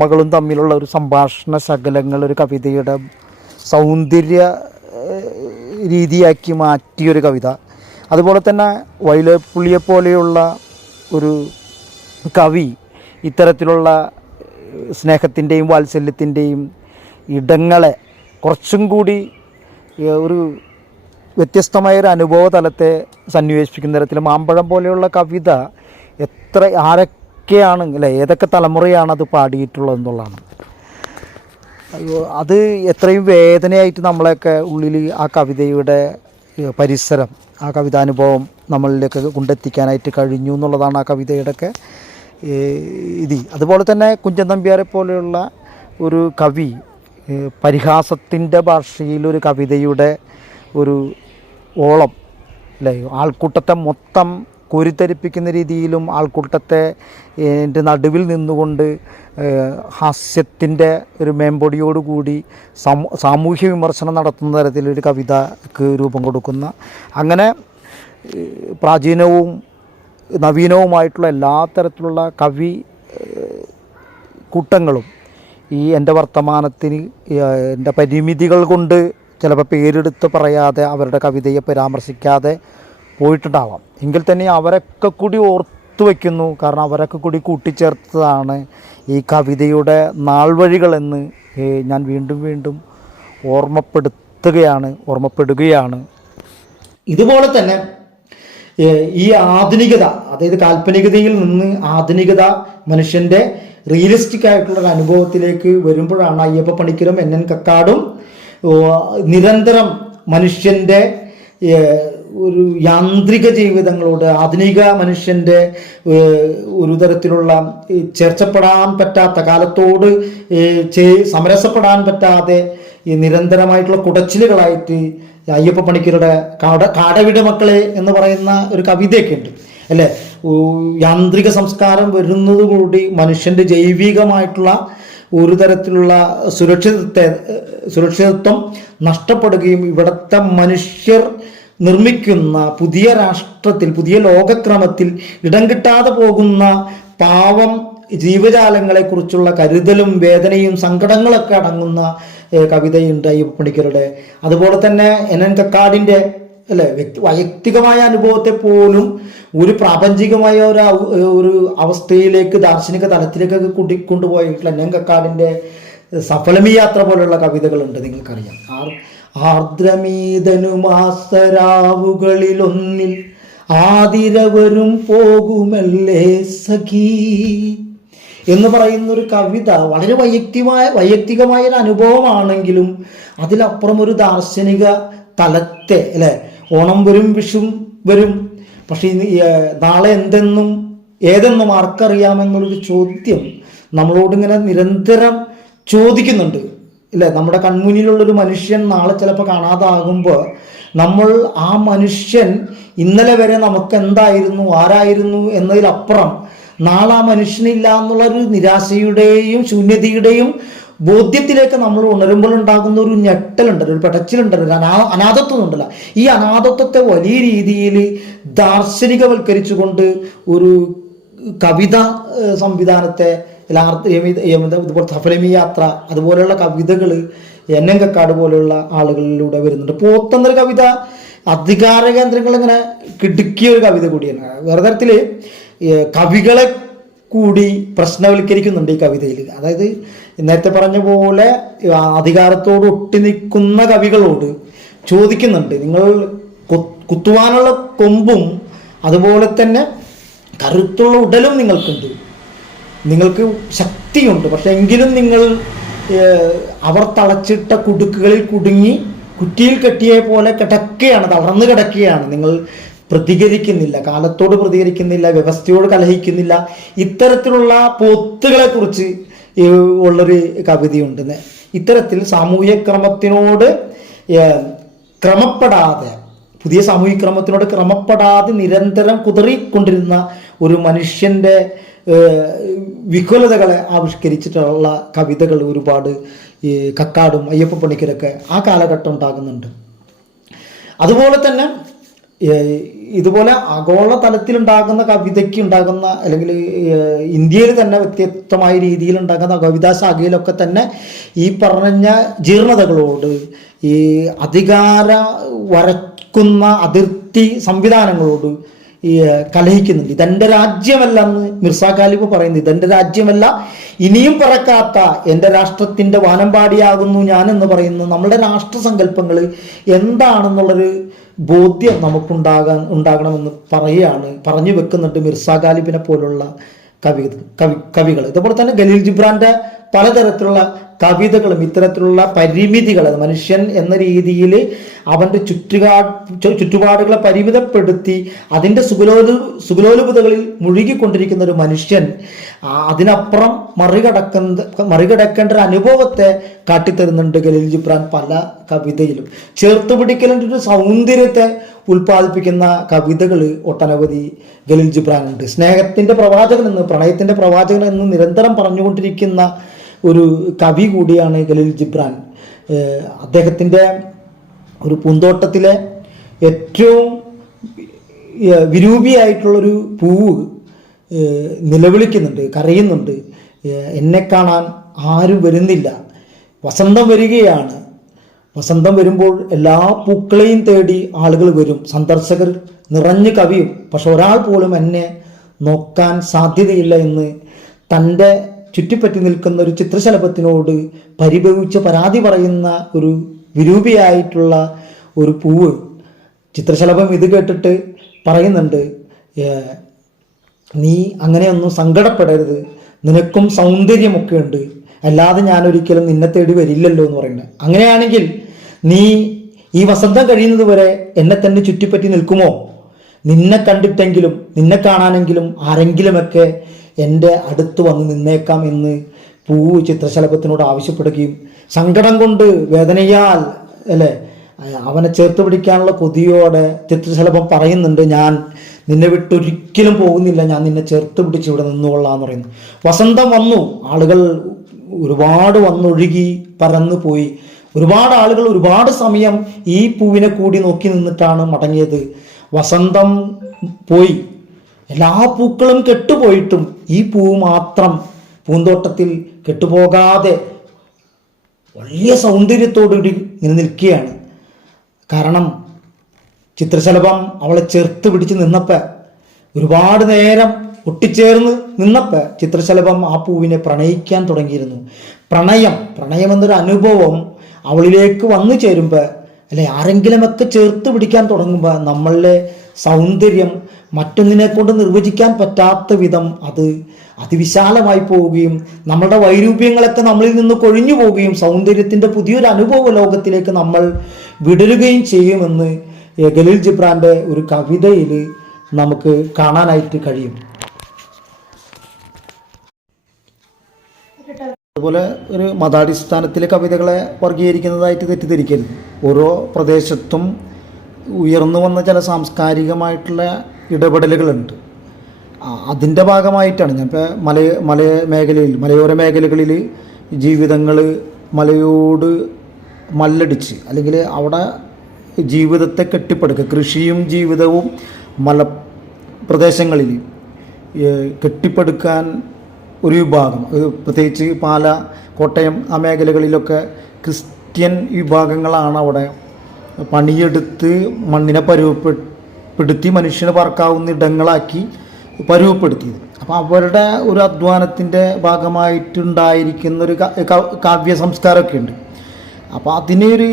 മകളും തമ്മിലുള്ള ഒരു സംഭാഷണ ശകലങ്ങൾ ഒരു കവിതയുടെ സൗന്ദര്യ രീതിയാക്കി മാറ്റിയൊരു കവിത. അതുപോലെ തന്നെ വൈലോപ്പിള്ളിയെ പോലെയുള്ള ഒരു കവി ഇത്തരത്തിലുള്ള സ്നേഹത്തിൻ്റെയും വാത്സല്യത്തിൻ്റെയും ഇടങ്ങളെ കുറച്ചും കൂടി ഒരു വ്യത്യസ്തമായൊരു അനുഭവ തലത്തെ സന്നിവേശിപ്പിക്കുന്ന തരത്തിൽ മാമ്പഴം പോലെയുള്ള കവിത എത്ര ആരൊക്കെയാണ് അല്ലേ, ഏതൊക്കെ തലമുറയാണ് അത് പാടിയിട്ടുള്ളതെന്നുള്ളതാണ്. അത് എത്രയും വേദനയായിട്ട് നമ്മളെയൊക്കെ ഉള്ളിൽ ആ കവിതയുടെ പരിസരം, ആ കവിതാനുഭവം നമ്മളിലേക്ക് കൊണ്ടെത്തിക്കാനായിട്ട് കഴിഞ്ഞു എന്നുള്ളതാണ് ആ കവിതയുടെയൊക്കെ അതുപോലെ തന്നെ കുഞ്ചൻ നമ്പ്യാരെ പോലെയുള്ള ഒരു കവി പരിഹാസത്തിൻ്റെ ഭാഷയിൽ ഒരു കവിതയുടെ ഒരു ഓളം അല്ലേ, ആൾക്കൂട്ടത്തെ മൊത്തം കോരിത്തരിപ്പിക്കുന്ന രീതിയിലും ആൾക്കൂട്ടത്തെ നടുവിൽ നിന്നുകൊണ്ട് ഹാസ്യത്തിൻ്റെ ഒരു മേമ്പൊടിയോടുകൂടി സാമൂഹ്യ വിമർശനം നടത്തുന്ന തരത്തിലൊരു കവിതക്ക് രൂപം കൊടുക്കുന്ന, അങ്ങനെ പ്രാചീനവും നവീനവുമായിട്ടുള്ള എല്ലാ തരത്തിലുള്ള കവി കൂട്ടങ്ങളും ഈ എൻ്റെ വർത്തമാനത്തിന് എൻ്റെ പരിമിതികൾ കൊണ്ട് ചിലപ്പോൾ പേരെടുത്ത് പറയാതെ അവരുടെ കവിതയെ പരാമർശിക്കാതെ പോയിട്ടുണ്ടാവാം. എങ്കിൽ തന്നെ അവരൊക്കെ കൂടി ഓർത്തു വയ്ക്കുന്നു. കാരണം അവരൊക്കെ കൂടി കൂട്ടിച്ചേർത്തതാണ് ഈ കവിതയുടെ നാൾവഴികളെന്ന് ഞാൻ വീണ്ടും വീണ്ടും ഓർമ്മപ്പെടുകയാണ്. ഇതുപോലെ തന്നെ ഈ ആധുനികത, അതായത് കാൽപ്പനികതയിൽ നിന്ന് ആധുനികത മനുഷ്യൻ്റെ റിയലിസ്റ്റിക് ആയിട്ടുള്ള ഒരു അനുഭവത്തിലേക്ക് വരുമ്പോഴാണ് അയ്യപ്പ പണിക്കരും NN കക്കാടും നിരന്തരം മനുഷ്യൻ്റെ ഒരു യാന്ത്രിക ജീവിതങ്ങളോട്, ആധുനിക മനുഷ്യൻ്റെ ഒരു തരത്തിലുള്ള ചേർച്ചപ്പെടാൻ പറ്റാത്ത കാലത്തോട് സമരസപ്പെടാൻ പറ്റാതെ ഈ നിരന്തരമായിട്ടുള്ള കുടച്ചിലുകളായിട്ട് അയ്യപ്പ പണിക്കരുടെ കാടവിട മക്കളെ എന്ന് പറയുന്ന ഒരു കവിതയൊക്കെ ഉണ്ട് അല്ലേ. യാന്ത്രിക സംസ്കാരം വരുന്നത് കൂടി മനുഷ്യൻ്റെ ജൈവികമായിട്ടുള്ള ഒരു തരത്തിലുള്ള സുരക്ഷിതത്വം നഷ്ടപ്പെടുകയും ഇവിടുത്തെ മനുഷ്യർ നിർമ്മിക്കുന്ന പുതിയ രാഷ്ട്രത്തിൽ, പുതിയ ലോകക്രമത്തിൽ ഇടം കിട്ടാതെ പോകുന്ന പാവം ജീവജാലങ്ങളെക്കുറിച്ചുള്ള കരുതലും വേദനയും സങ്കടങ്ങളൊക്കെ അടങ്ങുന്ന കവിതയുണ്ട് അയ്യപ്പ പണിക്കരുടെ. അതുപോലെ തന്നെ NN കക്കാടിൻ്റെ അല്ലേ വൈയക്തികമായ അനുഭവത്തെ പോലും ഒരു പ്രാപഞ്ചികമായ ഒരു അവസ്ഥയിലേക്ക്, ദാർശനിക തലത്തിലേക്കൊക്കെ കൊണ്ടുപോയിട്ടുള്ള NN കക്കാടിൻ്റെ സഫലമീ യാത്ര പോലുള്ള കവിതകളുണ്ട്. നിങ്ങൾക്കറിയാം, ആർദ്രമീതനുമാസരാവുകളിലൊന്നിൽ ആതിരവരും പോകുമല്ലേ സഖീ എന്ന് പറയുന്നൊരു കവിത വളരെ വൈയക്തികമായ ഒരു അനുഭവമാണെങ്കിലും അതിലപ്പുറം ഒരു ദാർശനിക തലത്തെ അല്ലേ, ഓണം വരും വിഷും വരും, പക്ഷേ നാളെ എന്തെന്നും ഏതെന്നും ആർക്കറിയാമെന്നുള്ളൊരു ചോദ്യം നമ്മളോടിങ്ങനെ നിരന്തരം ചോദിക്കുന്നുണ്ട്. ഇല്ലേ, നമ്മുടെ കൺമുന്നിലുള്ളൊരു മനുഷ്യൻ നാളെ ചിലപ്പോൾ കാണാതാകുമ്പോൾ നമ്മൾ ആ മനുഷ്യൻ ഇന്നലെ വരെ നമുക്ക് എന്തായിരുന്നു, ആരായിരുന്നു എന്നതിലപ്പുറം നാളെ ആ മനുഷ്യനില്ല എന്നുള്ളൊരു നിരാശയുടെയും ശൂന്യതയുടെയും ബോധ്യത്തിലേക്ക് നമ്മൾ ഉണരുമ്പോൾ ഉണ്ടാകുന്ന ഒരു ഞെട്ടലുണ്ടല്ലോ, ഒരു പെടച്ചിലുണ്ടല്ലോ, ഒരു അനാഥത്വം ഉണ്ടല്ലോ. ഈ അനാഥത്വത്തെ വലിയ രീതിയിൽ ദാർശനികവൽക്കരിച്ചുകൊണ്ട് ഒരു കവിത സംവിധാനത്തെ ഇതുപോലെ സഫലമി യാത്ര അതുപോലെയുള്ള കവിതകൾ എൻ കക്കാട് പോലെയുള്ള ആളുകളിലൂടെ വരുന്നുണ്ട്. പോത്തെന്നൊരു കവിത അധികാര കേന്ദ്രങ്ങൾ ഇങ്ങനെ കിടുക്കിയ ഒരു കവിത കൂടിയാണ്. വേറെ തരത്തിൽ കവികളെ കൂടി പ്രശ്നവൽക്കരിക്കുന്നുണ്ട് ഈ കവിതയിൽ. അതായത് നേരത്തെ പറഞ്ഞ പോലെ അധികാരത്തോട് ഒട്ടി നിൽക്കുന്ന കവികളോട് ചോദിക്കുന്നുണ്ട്, നിങ്ങൾ കുത്തുവാനുള്ള കൊമ്പും അതുപോലെ തന്നെ കരുത്തുള്ള ഉടലും നിങ്ങൾക്കുണ്ട്, നിങ്ങൾക്ക് ശക്തിയുണ്ട്, പക്ഷെ എങ്കിലും നിങ്ങൾ അവർ തളച്ചിട്ട കുടുക്കുകളിൽ കുടുങ്ങി കുറ്റിയിൽ കെട്ടിയ പോലെ കിടക്കുകയാണ്, തളർന്നു കിടക്കുകയാണ്. നിങ്ങൾ പ്രതികരിക്കുന്നില്ല, കാലത്തോട് പ്രതികരിക്കുന്നില്ല, വ്യവസ്ഥയോട് കലഹിക്കുന്നില്ല. ഇത്തരത്തിലുള്ള പോത്തുകളെ കുറിച്ച് ഉള്ളൊരു കവിതയുണ്ട്. ഇത്തരത്തിൽ സാമൂഹ്യ ക്രമത്തിനോട് ക്രമപ്പെടാതെ, പുതിയ സാമൂഹിക ക്രമത്തിനോട് ക്രമപ്പെടാതെ നിരന്തരം കുതറിക്കൊണ്ടിരുന്ന ഒരു മനുഷ്യൻ്റെ വികുലതകളെ ആവിഷ്കരിച്ചിട്ടുള്ള കവിതകൾ ഒരുപാട് ഈ കക്കാടും അയ്യപ്പ പണിക്കരൊക്കെ ആ കാലഘട്ടം ഉണ്ടാകുന്നുണ്ട്. അതുപോലെ തന്നെ ഇതുപോലെ ആഗോള തലത്തിലുണ്ടാകുന്ന കവിതയ്ക്ക് ഉണ്ടാകുന്ന, അല്ലെങ്കിൽ ഇന്ത്യയിൽ തന്നെ വ്യത്യസ്തമായ രീതിയിൽ ഉണ്ടാകുന്ന കവിതാ ശാഖയിലൊക്കെ തന്നെ ഈ പറഞ്ഞ ജീർണതകളോട്, ഈ അധികാര വരക്കുന്ന അതിർത്തി സംവിധാനങ്ങളോട് ഈ കലഹിക്കുന്നുണ്ട്. ഇതെൻ്റെ രാജ്യമല്ല എന്ന് മിർസ ഗാലിബ് പറയുന്നത്. ഇതെൻ്റെ രാജ്യമല്ല, ഇനിയും പറക്കാത്ത എൻ്റെ രാഷ്ട്രത്തിൻ്റെ വാനമ്പാടിയാകുന്നു ഞാൻ എന്ന് പറയുന്നു. നമ്മുടെ രാഷ്ട്രസങ്കല്പങ്ങൾ എന്താണെന്നുള്ളൊരു ബോധ്യം ഉണ്ടാകണമെന്ന് പറഞ്ഞു വെക്കുന്നുണ്ട് മിർസ ഗാലിബിനെ പോലുള്ള കവികൾ. ഇതുപോലെ തന്നെ ഖലീൽ ജിബ്രാന്റെ പലതരത്തിലുള്ള കവിതകളും ഇത്തരത്തിലുള്ള പരിമിതികൾ, മനുഷ്യൻ എന്ന രീതിയിൽ അവൻ്റെ ചുറ്റുപാടുകളെ പരിമിതപ്പെടുത്തി അതിൻ്റെ സുഗലോലുപതകളിൽ മുഴുകിക്കൊണ്ടിരിക്കുന്ന ഒരു മനുഷ്യൻ അതിനപ്പുറം മറികടക്കേണ്ട ഒരു അനുഭവത്തെ കാട്ടിത്തരുന്നുണ്ട് ഖലീൽ ജിബ്രാൻ പല കവിതയിലും. ചേർത്ത് പിടിക്കലിൻ്റെ ഒരു സൗന്ദര്യത്തെ ഉൽപ്പാദിപ്പിക്കുന്ന കവിതകൾ ഒട്ടനവധി ഖലീൽ ജിബ്രാൻ ഉണ്ട്. സ്നേഹത്തിൻ്റെ പ്രവാചകൻ എന്ന്, പ്രണയത്തിൻ്റെ പ്രവാചകൻ എന്ന് നിരന്തരം പറഞ്ഞുകൊണ്ടിരിക്കുന്ന ഒരു കവി കൂടിയാണ് ഖലീൽ ജിബ്രാൻ. അദ്ദേഹത്തിൻ്റെ ഒരു പൂന്തോട്ടത്തിലെ ഏറ്റവും വിരൂപിയായിട്ടുള്ളൊരു പൂവ് നിലവിളിക്കുന്നുണ്ട്, കരയുന്നുണ്ട്. എന്നെ കാണാൻ ആരും വരുന്നില്ല, വസന്തം വരികയാണ്. വസന്തം വരുമ്പോൾ എല്ലാ പൂക്കളെയും തേടി ആളുകൾ വരും, സന്ദർശകർ നിറഞ്ഞു കവിയും, പക്ഷെ ഒരാൾ പോലും എന്നെ നോക്കാൻ സാധ്യതയില്ല എന്ന് തൻ്റെ ചുറ്റിപ്പറ്റി നിൽക്കുന്ന ഒരു ചിത്രശലഭത്തിനോട് പരിഭവിച്ച് പരാതി പറയുന്ന ഒരു വിരൂപിയായിട്ടുള്ള ഒരു പൂവ്. ചിത്രശലഭം ഇത് കേട്ടിട്ട് പറയുന്നുണ്ട്, നീ അങ്ങനെയൊന്നും സങ്കടപ്പെടരുത്, നിനക്കും സൗന്ദര്യമൊക്കെ ഉണ്ട്, അല്ലാതെ ഞാനൊരിക്കലും നിന്നെ തേടി വരില്ലല്ലോ എന്ന് പറയുന്നത്. അങ്ങനെയാണെങ്കിൽ നീ ഈ വസന്തം കഴിയുന്നത് വരെ എന്നെ തന്നെ ചുറ്റിപ്പറ്റി നിൽക്കുമോ? നിന്നെ കണ്ടിട്ടെങ്കിലും, നിന്നെ കാണാനെങ്കിലും ആരെങ്കിലുമൊക്കെ എൻ്റെ അടുത്ത് വന്ന് നിന്നേക്കാം എന്ന് പൂവ് ചിത്രശലഭത്തിനോട് ആവശ്യപ്പെടുകയും സങ്കടം കൊണ്ട് വേദനയാൽ അവനെ ചേർത്ത് പിടിക്കാനുള്ള കൊതിയോടെ ചിത്രശലഭം പറയുന്നുണ്ട്, ഞാൻ നിന്നെ വിട്ടൊരിക്കലും പോകുന്നില്ല, ഞാൻ നിന്നെ ചേർത്ത് പിടിച്ച് ഇവിടെ നിന്നുകൊള്ളാന്ന് പറയുന്നു. വസന്തം വന്നു, ആളുകൾ ഒരുപാട് വന്നൊഴുകി പറന്നു പോയി. ഒരുപാട് ആളുകൾ ഒരുപാട് സമയം ഈ പൂവിനെ കൂടി നോക്കി നിന്നിട്ടാണ് മടങ്ങിയത്. വസന്തം പോയി, എല്ലാ പൂക്കളും കെട്ടുപോയിട്ടും ഈ പൂവ് മാത്രം പൂന്തോട്ടത്തിൽ കെട്ടുപോകാതെ വലിയ സൗന്ദര്യത്തോടുകൂടി ഇങ്ങനെ നിൽക്കുകയാണ്. കാരണം ചിത്രശലഭം അവളെ ചേർത്ത് പിടിച്ച് നിന്നപ്പോൾ, ഒരുപാട് നേരം ഒട്ടിച്ചേർന്ന് നിന്നപ്പോൾ ചിത്രശലഭം ആ പൂവിനെ പ്രണയിക്കാൻ തുടങ്ങിയിരുന്നു. പ്രണയം എന്നൊരു അനുഭവം അവളിലേക്ക് വന്നു ചേരുമ്പോൾ, ആരെങ്കിലുമൊക്കെ ചേർത്ത് പിടിക്കാൻ തുടങ്ങുമ്പോൾ നമ്മളുടെ സൗന്ദര്യം മറ്റൊന്നിനെ കൊണ്ട് നിർവചിക്കാൻ പറ്റാത്ത വിധം അത് അതിവിശാലമായി പോവുകയും നമ്മളുടെ വൈരൂപ്യങ്ങളൊക്കെ നമ്മളിൽ നിന്ന് കൊഴിഞ്ഞു പോവുകയും സൗന്ദര്യത്തിൻ്റെ പുതിയൊരു അനുഭവ ലോകത്തിലേക്ക് നമ്മൾ വിടരുകയും ചെയ്യുമെന്ന് ഖലീൽ ജിബ്രാന്റെ ഒരു കവിതയിൽ നമുക്ക് കാണാനായിട്ട് കഴിയും. അതുപോലെ ഒരു മതാടിസ്ഥാനത്തിലെ കവിതകളെ വർഗീകരിക്കുന്നതായിട്ട് തെറ്റിദ്ധരിക്കരുത്. ഓരോ പ്രദേശത്തും ഉയർന്നു വന്ന ചില സാംസ്കാരികമായിട്ടുള്ള ഇടപെടലുകളുണ്ട്. അതിൻ്റെ ഭാഗമായിട്ടാണ് ഞാൻ ഇപ്പോൾ മലയോര മേഖലകളിൽ ജീവിതങ്ങൾ മലയോട് മല്ലടിച്ച് അല്ലെങ്കിൽ അവിടെ ജീവിതത്തെ കെട്ടിപ്പടുക്കുക, കൃഷിയും ജീവിതവും മലപ്രദേശങ്ങളിൽ കെട്ടിപ്പടുക്കാൻ ഒരു വിഭാഗം, പ്രത്യേകിച്ച് പാല, കോട്ടയം ആ മേഖലകളിലൊക്കെ ക്രിസ്ത്യൻ വിഭാഗങ്ങളാണ് അവിടെ പണിയെടുത്ത് മണ്ണിനെ പരുവപ്പെടുത്തി മനുഷ്യനെ പാർക്കാവുന്ന ഇടങ്ങളാക്കി പരുവപ്പെടുത്തിയത്. അപ്പോൾ അവരുടെ ഒരു അധ്വാനത്തിൻ്റെ ഭാഗമായിട്ടുണ്ടായിരിക്കുന്ന ഒരു കാവ്യ സംസ്കാരമൊക്കെ ഉണ്ട്. അപ്പോൾ അതിനൊരു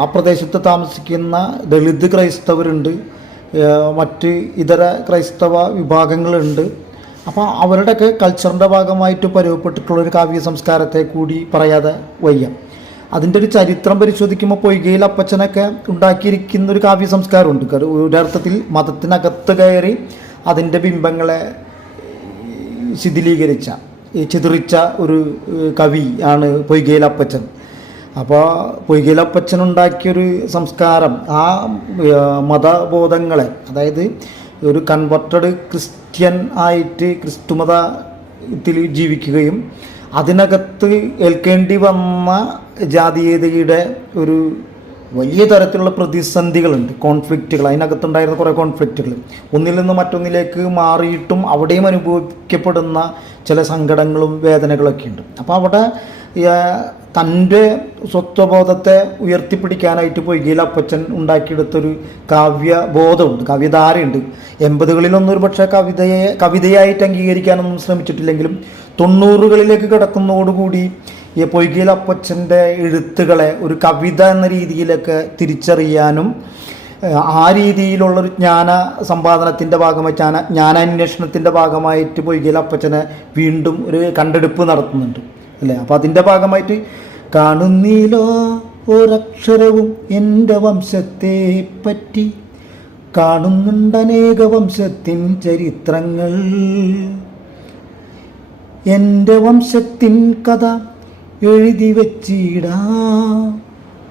ആ പ്രദേശത്ത് താമസിക്കുന്ന ദളിത് ക്രൈസ്തവരുണ്ട്, മറ്റ് ഇതര ക്രൈസ്തവ വിഭാഗങ്ങളുണ്ട്. അപ്പോൾ അവരുടെയൊക്കെ കൾച്ചറിൻ്റെ ഭാഗമായിട്ട് പരുവപ്പെട്ടിട്ടുള്ളൊരു കാവ്യ സംസ്കാരത്തെ കൂടി പറയാതെ വയ്യ. അതിൻ്റെ ഒരു ചരിത്രം പരിശോധിക്കുമ്പോൾ പൊയ്കയിൽ അപ്പച്ചനൊക്കെ ഉണ്ടാക്കിയിരിക്കുന്ന ഒരു കാവ്യ സംസ്കാരമുണ്ട്. ഒരർത്ഥത്തിൽ മതത്തിനകത്ത് കയറി അതിൻ്റെ ബിംബങ്ങളെ ശിഥിലീകരിച്ച ചിതറിച്ച ഒരു കവി ആണ് പൊയ്കയിൽ അപ്പച്ചൻ. അപ്പോൾ പൊയ്കയിൽ അപ്പച്ചൻ ഉണ്ടാക്കിയൊരു സംസ്കാരം ആ മതബോധങ്ങളെ, അതായത് ഒരു കൺവെർട്ടഡ് ക്രിസ്ത്യൻ ആയിട്ട് ക്രിസ്തുമതത്തിൽ ജീവിക്കുകയും അതിനകത്ത് ഏൽക്കേണ്ടി വന്ന ജാതീയതയുടെ ഒരു വലിയ തരത്തിലുള്ള പ്രതിസന്ധികളുണ്ട്, കോൺഫ്ലിക്റ്റുകൾ. അതിനകത്തുണ്ടായിരുന്ന കുറേ കോൺഫ്ലിക്റ്റുകൾ ഒന്നിൽ നിന്ന് മറ്റൊന്നിലേക്ക് മാറിയിട്ടും അവിടെയും അനുഭവിക്കപ്പെടുന്ന ചില സങ്കടങ്ങളും വേദനകളൊക്കെ ഉണ്ട്. അപ്പോൾ അവിടെ തൻ്റെ സ്വത്വബോധത്തെ ഉയർത്തിപ്പിടിക്കാനായിട്ട് പൊയ്കയിൽ അപ്പച്ചൻ ഉണ്ടാക്കിയെടുത്തൊരു കാവ്യബോധമുണ്ട്, കാവ്യധാരയുണ്ട്. 80കളിലൊന്നും ഒരു പക്ഷേ കവിതയായിട്ട് അംഗീകരിക്കാനൊന്നും ശ്രമിച്ചിട്ടില്ലെങ്കിലും 90കളിലേക്ക് കിടക്കുന്നതോടുകൂടി ഈ പൊയ്കയിൽ അപ്പച്ചൻ്റെ എഴുത്തുകളെ ഒരു കവിത എന്ന രീതിയിലൊക്കെ തിരിച്ചറിയാനും ആ രീതിയിലുള്ളൊരു ജ്ഞാന സമ്പാദനത്തിൻ്റെ ഭാഗമായി ജ്ഞാനാന്വേഷണത്തിൻ്റെ ഭാഗമായിട്ട് പൊയ്കയിൽ അപ്പച്ചനെ വീണ്ടും ഒരു കണ്ടെടുപ്പ് നടത്തുന്നുണ്ട് അല്ലേ. അപ്പോൾ അതിൻ്റെ ഭാഗമായിട്ട് കാണുന്നില്ലോ ഒരക്ഷരവും എൻ്റെ വംശത്തെ പറ്റി, കാണുന്നുണ്ടനേക വംശത്തിൻ ചരിത്രങ്ങൾ, എൻ്റെ വംശത്തിൻ കഥ എഴുതി വച്ചിടാ,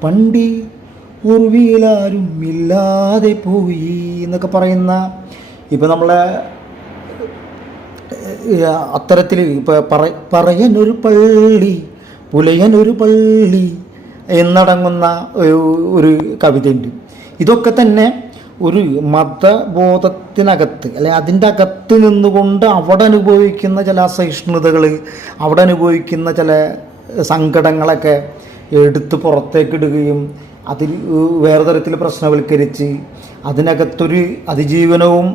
പണ്ടി ഉർവിയിലാരും ഇല്ലാതെ പോയി എന്നൊക്കെ പറയുന്ന, ഇപ്പം നമ്മളെ അത്തരത്തിൽ ഇപ്പോൾ പറയനൊരു പള്ളി പുലയനൊരു പള്ളി എന്നടങ്ങുന്ന ഒരു കവിതയുണ്ട്. ഇതൊക്കെ തന്നെ ഒരു മതബോധത്തിനകത്ത് അല്ലെങ്കിൽ അതിൻ്റെ അകത്ത് നിന്നുകൊണ്ട് അവിടെ അനുഭവിക്കുന്ന ചില അസഹിഷ്ണുതകൾ, അവിടെ അനുഭവിക്കുന്ന ചില സങ്കടങ്ങളൊക്കെ എടുത്ത് പുറത്തേക്കിടുകയും അതിൽ വേറെ തരത്തിൽ പ്രശ്നവൽക്കരിച്ച് അതിനകത്തൊരു അതിജീവനവും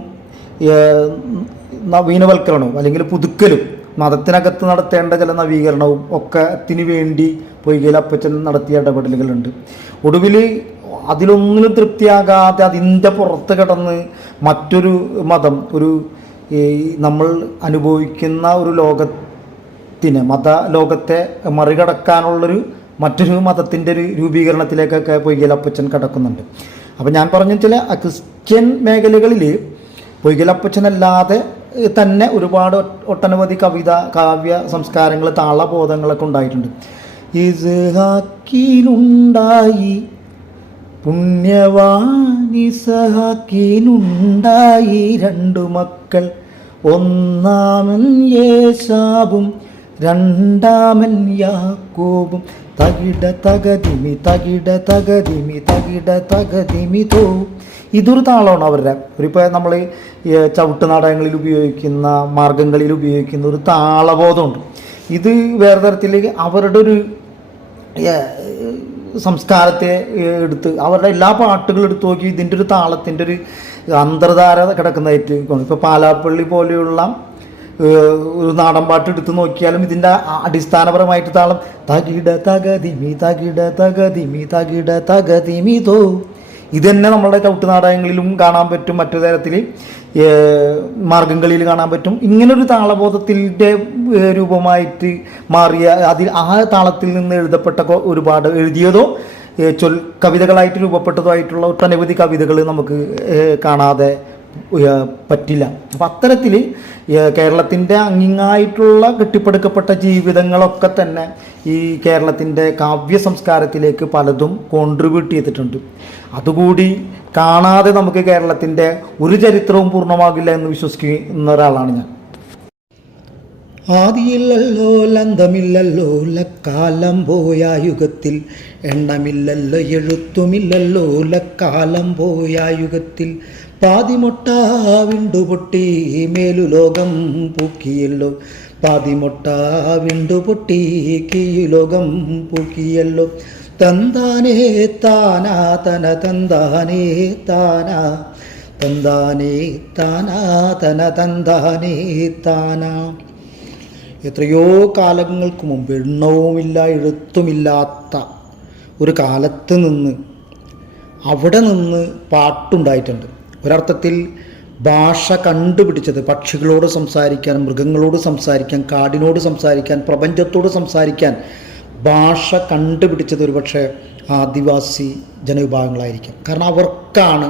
നവീനവൽക്കരണവും അല്ലെങ്കിൽ പുതുക്കലും മതത്തിനകത്ത് നടത്തേണ്ട ചില നവീകരണവും ഒക്കത്തിന് വേണ്ടി പൊയ്കയിൽ അപ്പച്ചൻ നടത്തിയ ഇടപെടലുകളുണ്ട്. ഒടുവിൽ അതിലൊന്നിനും തൃപ്തിയാകാതെ അതിൻ്റെ പുറത്ത് കിടന്ന് മറ്റൊരു മതം, ഒരു നമ്മൾ അനുഭവിക്കുന്ന ഒരു ലോകത്തിനെ, മതലോകത്തെ മറികടക്കാനുള്ളൊരു മറ്റൊരു മതത്തിൻ്റെ ഒരു രൂപീകരണത്തിലേക്കൊക്കെ പൊയ്കയിൽ അപ്പച്ചൻ കിടക്കുന്നുണ്ട്. അപ്പം ഞാൻ പറഞ്ഞ ചില ക്രിസ്ത്യൻ മേഖലകളിൽ പൊയ്കയിൽ അപ്പച്ചനല്ലാതെ തന്നെ ഒരുപാട് ഒട്ടനവധി കാവ്യ സംസ്കാരങ്ങൾ, താളബോധങ്ങളൊക്കെ ഉണ്ടായിട്ടുണ്ട്. ഇസ്ഹാക്കിനുണ്ടായി പുണ്യവാനിസഹാക്കിനുണ്ടായി 2 മക്കൾ, ഒന്നാമൻ യേശാബും രണ്ടാമൻ യാക്കോബും, തകിട തകതിമി തകിട തകതിമി തകിട തകതിമി തോ. ഇതൊരു താളമാണ് അവരുടെ. ഇപ്പോൾ നമ്മൾ ചവിട്ട് നാടകങ്ങളിൽ ഉപയോഗിക്കുന്ന, മാർഗംകളിയിൽ ഉപയോഗിക്കുന്ന ഒരു താളബോധമുണ്ട്. ഇത് വേറെ തരത്തിൽ അവരുടെ ഒരു സംസ്കാരത്തെ എടുത്ത് അവരുടെ എല്ലാ പാട്ടുകളും എടുത്ത് നോക്കി ഇതിൻ്റെ ഒരു താളത്തിൻ്റെ ഒരു അന്തർധാര കിടക്കുന്നതായിട്ട്. ഇപ്പോൾ പാലാപ്പള്ളി പോലെയുള്ള ഒരു നാടൻ പാട്ട് എടുത്ത് നോക്കിയാലും ഇതിൻ്റെ അടിസ്ഥാനപരമായിട്ട് താളം തകിട തകതിമി തകിട തകതിമി തകിട തകതിമി തോ. ഇത് തന്നെ നമ്മളുടെ ചവിട്ട് നാടകങ്ങളിലും കാണാൻ പറ്റും, മറ്റു തരത്തിൽ മാർഗംകളിയിൽ കാണാൻ പറ്റും. ഇങ്ങനൊരു താളബോധത്തിൻ്റെ രൂപമായിട്ട് മാറിയ, അതിൽ ആ താളത്തിൽ നിന്ന് എഴുതപ്പെട്ട ഒരുപാട് എഴുതിയതോ കവിതകളായിട്ട് രൂപപ്പെട്ടതോ ആയിട്ടുള്ള ഒട്ടനവധി കവിതകൾ നമുക്ക് കാണാതെ പറ്റില്ല. അപ്പം അത്തരത്തിൽ കേരളത്തിൻ്റെ അങ്ങിങ്ങായിട്ടുള്ള കെട്ടിപ്പടുക്കപ്പെട്ട ജീവിതങ്ങളൊക്കെ തന്നെ ഈ കേരളത്തിൻ്റെ കാവ്യ സംസ്കാരത്തിലേക്ക് പലതും കോൺട്രിബ്യൂട്ട് ചെയ്തിട്ടുണ്ട്. അതുകൂടി കാണാതെ നമുക്ക് കേരളത്തിൻ്റെ ഒരു ചരിത്രവും പൂർണ്ണമാകില്ല എന്ന് വിശ്വസിക്കുന്ന ഒരാളാണ് ഞാൻ. ആദിയില്ലല്ലോ ലന്തമില്ലല്ലോ ലക്കാലം പോയ യുഗത്തിൽ, എണ്ണമില്ലല്ലോ എഴുത്തുമില്ലല്ലോ ലക്കാലം പോയ യുഗത്തിൽ, പാതിമൊട്ട വിണ്ടുപൊട്ടി മേലുലോകം പൂക്കിയല്ലോ, പാതിമൊട്ട വിണ്ടുപൊട്ടി കീഴുലോകം പൂക്കിയല്ലോ, തന്താനേ താനാ തന തന്താനേ താനാ, തന്താനേ താനാ തന തന്താനേ താനാ. എത്രയോ കാലങ്ങൾക്ക് മുമ്പ് എണ്ണവുമില്ല എഴുത്തുമില്ലാത്ത ഒരു കാലത്ത് നിന്ന് അവിടെ നിന്ന് പാട്ടുണ്ടായിട്ടുണ്ട്. ഒരർത്ഥത്തിൽ ഭാഷ കണ്ടുപിടിച്ചത് പക്ഷികളോട് സംസാരിക്കാൻ, മൃഗങ്ങളോട് സംസാരിക്കാൻ, കാടിനോട് സംസാരിക്കാൻ, പ്രപഞ്ചത്തോട് സംസാരിക്കാൻ ഭാഷ കണ്ടുപിടിച്ചത് ഒരുപക്ഷെ ആദിവാസി ജനവിഭാഗങ്ങളായിരിക്കും. കാരണം അവർക്കാണ്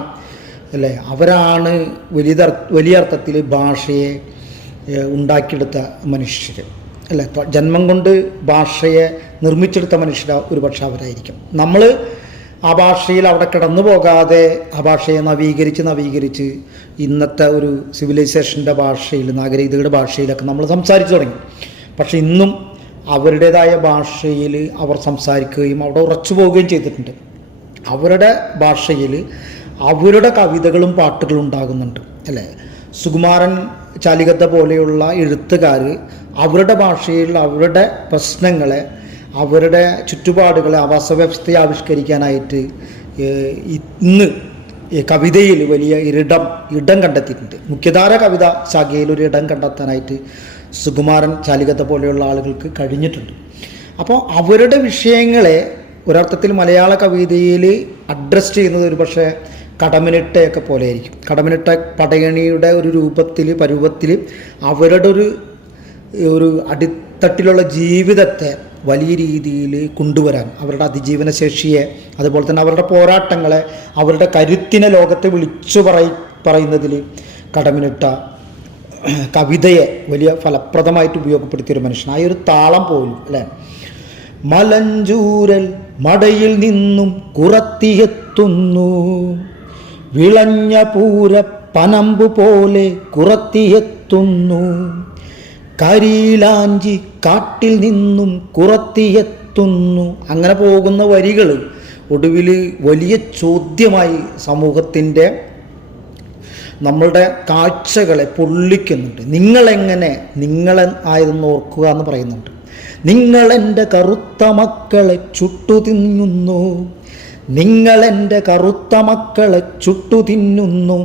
അല്ലേ, അവരാണ് വലിയ അർത്ഥത്തിൽ ഭാഷയെ ഉണ്ടാക്കിയെടുത്ത മനുഷ്യർ അല്ലേ. ജന്മം കൊണ്ട് ഭാഷയെ നിർമ്മിച്ചെടുത്ത മനുഷ്യർ ഒരുപക്ഷെ അവരായിരിക്കും. നമ്മൾ ആ ഭാഷയിൽ അവിടെ കിടന്നു പോകാതെ ആ ഭാഷയെ നവീകരിച്ച് ഇന്നത്തെ ഒരു സിവിലൈസേഷൻ്റെ ഭാഷയിൽ, നാഗരികതയുടെ ഭാഷയിലൊക്കെ നമ്മൾ സംസാരിച്ചു തുടങ്ങി. പക്ഷെ ഇന്നും അവരുടേതായ ഭാഷയിൽ അവർ സംസാരിക്കുകയും അവിടെ ഉറച്ചു പോവുകയും ചെയ്തിട്ടുണ്ട്. അവരുടെ ഭാഷയിൽ അവരുടെ കവിതകളും പാട്ടുകളും ഉണ്ടാകുന്നുണ്ട് അല്ലേ. സുകുമാരൻ ചാലികത്ത പോലെയുള്ള എഴുത്തുകാർ അവരുടെ ഭാഷയിൽ അവരുടെ പ്രശ്നങ്ങളെ, അവരുടെ ചുറ്റുപാടുകളെ, ആവാസ വ്യവസ്ഥയെ ആവിഷ്കരിക്കാനായിട്ട് ഇന്ന് കവിതയിൽ വലിയ ഇടം കണ്ടെത്തിയിട്ടുണ്ട്. മുഖ്യധാര കവിത ശാഖയിൽ ഒരു ഇടം കണ്ടെത്താനായിട്ട് സുകുമാരൻ ചാലികത്ത പോലെയുള്ള ആളുകൾക്ക് കഴിഞ്ഞിട്ടുണ്ട്. അപ്പോൾ അവരുടെ വിഷയങ്ങളെ ഒരർത്ഥത്തിൽ മലയാള കവിതയിൽ അഡ്രസ്സ് ചെയ്യുന്നത് ഒരു പക്ഷേ കടമ്മനിട്ടയൊക്കെ പോലെ ആയിരിക്കും. കടമ്മനിട്ട പടയണിയുടെ ഒരു പരുവത്തിൽ അവരുടെ ഒരു അടിത്തട്ടിലുള്ള ജീവിതത്തെ വലിയ രീതിയിൽ കൊണ്ടുവരാൻ, അവരുടെ അതിജീവന ശേഷിയെ, അതുപോലെ തന്നെ അവരുടെ പോരാട്ടങ്ങളെ, അവരുടെ കരുത്തിനെ ലോകത്തെ വിളിച്ചു പറയുന്നതിൽ കടമ്മനിട്ട കവിതയെ വലിയ ഫലപ്രദമായിട്ട് ഉപയോഗപ്പെടുത്തിയൊരു മനുഷ്യൻ. ആ ഒരു താളം പോലും അല്ലേ. മലഞ്ചൂരൽ മടയിൽ നിന്നും കുറത്തിയെത്തുന്നു, വിളഞ്ഞ പൂര പനമ്പ് പോലെ കുറത്തിയെത്തുന്നു, കരിയിലാഞ്ചി കാട്ടിൽ നിന്നും കുറത്തിയെത്തുന്നു. അങ്ങനെ പോകുന്ന വരികൾ ഒടുവിൽ വലിയ ചോദ്യമായി സമൂഹത്തിൻ്റെ നമ്മളുടെ കാഴ്ചകളെ പൊള്ളിക്കുന്നുണ്ട്. നിങ്ങളായതെന്ന് ഓർക്കുക എന്ന് പറയുന്നുണ്ട്. നിങ്ങളെൻ്റെ കറുത്ത മക്കളെ ചുട്ടു തിന്നുന്നു, നിങ്ങളെൻ്റെ കറുത്ത മക്കളെ ചുട്ടു തിന്നുന്നു,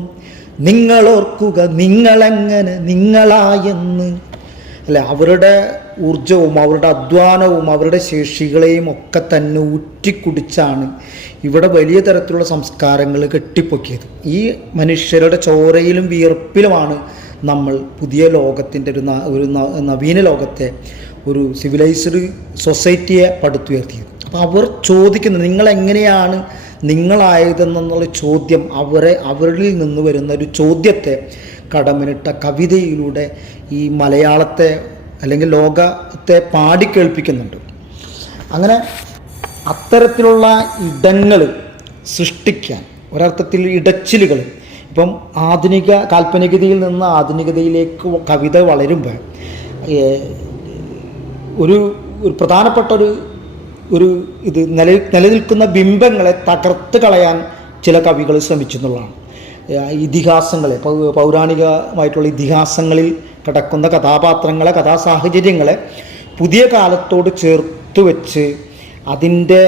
നിങ്ങളോർക്കുക നിങ്ങളെങ്ങനെ നിങ്ങളായെന്ന് അല്ലെ. അവരുടെ ഊർജവും അവരുടെ അധ്വാനവും അവരുടെ ശേഷികളെയും ഒക്കെ തന്നെ ഊറ്റിക്കുടിച്ചാണ് ഇവിടെ വലിയ തരത്തിലുള്ള സംസ്കാരങ്ങൾ കെട്ടിപ്പൊക്കിയത്. ഈ മനുഷ്യരുടെ ചോരയിലും വിയർപ്പിലുമാണ് നമ്മൾ പുതിയ ലോകത്തിൻ്റെ ഒരു നവീന ലോകത്തെ, ഒരു സിവിലൈസ്ഡ് സൊസൈറ്റിയെ പടുത്തുയർത്തിയത്. അപ്പോൾ അവർ ചോദിക്കുന്നത് നിങ്ങളെങ്ങനെയാണ് നിങ്ങളായതെന്നുള്ള ചോദ്യം, അവരിൽ നിന്ന് വരുന്ന ഒരു ചോദ്യത്തെ കടമ്മനിട്ട കവിതയിലൂടെ ഈ മലയാളത്തെ അല്ലെങ്കിൽ ലോകത്തെ പാടിക്കേൾപ്പിക്കുന്നുണ്ട്. അങ്ങനെ അത്തരത്തിലുള്ള ഇടങ്ങൾ സൃഷ്ടിക്കാൻ ഒരർത്ഥത്തിൽ ഇടച്ചിലുകൾ, ഇപ്പം കാൽപ്പനികതയിൽ നിന്ന് ആധുനികതയിലേക്ക് കവിത വളരുമ്പോൾ ഒരു പ്രധാനപ്പെട്ട ഒരു നിലനിൽക്കുന്ന ബിംബങ്ങളെ തകർത്ത് കളയാൻ ചില കവികൾ ശ്രമിച്ചു എന്നുള്ളതാണ്. ഇതിഹാസങ്ങളെ, പൗരാണികമായിട്ടുള്ള ഇതിഹാസങ്ങളിൽ കിടക്കുന്ന കഥാപാത്രങ്ങളെ, കഥാസാഹചര്യങ്ങളെ പുതിയ കാലത്തോട് ചേർത്ത് വെച്ച് അതിൻ്റെ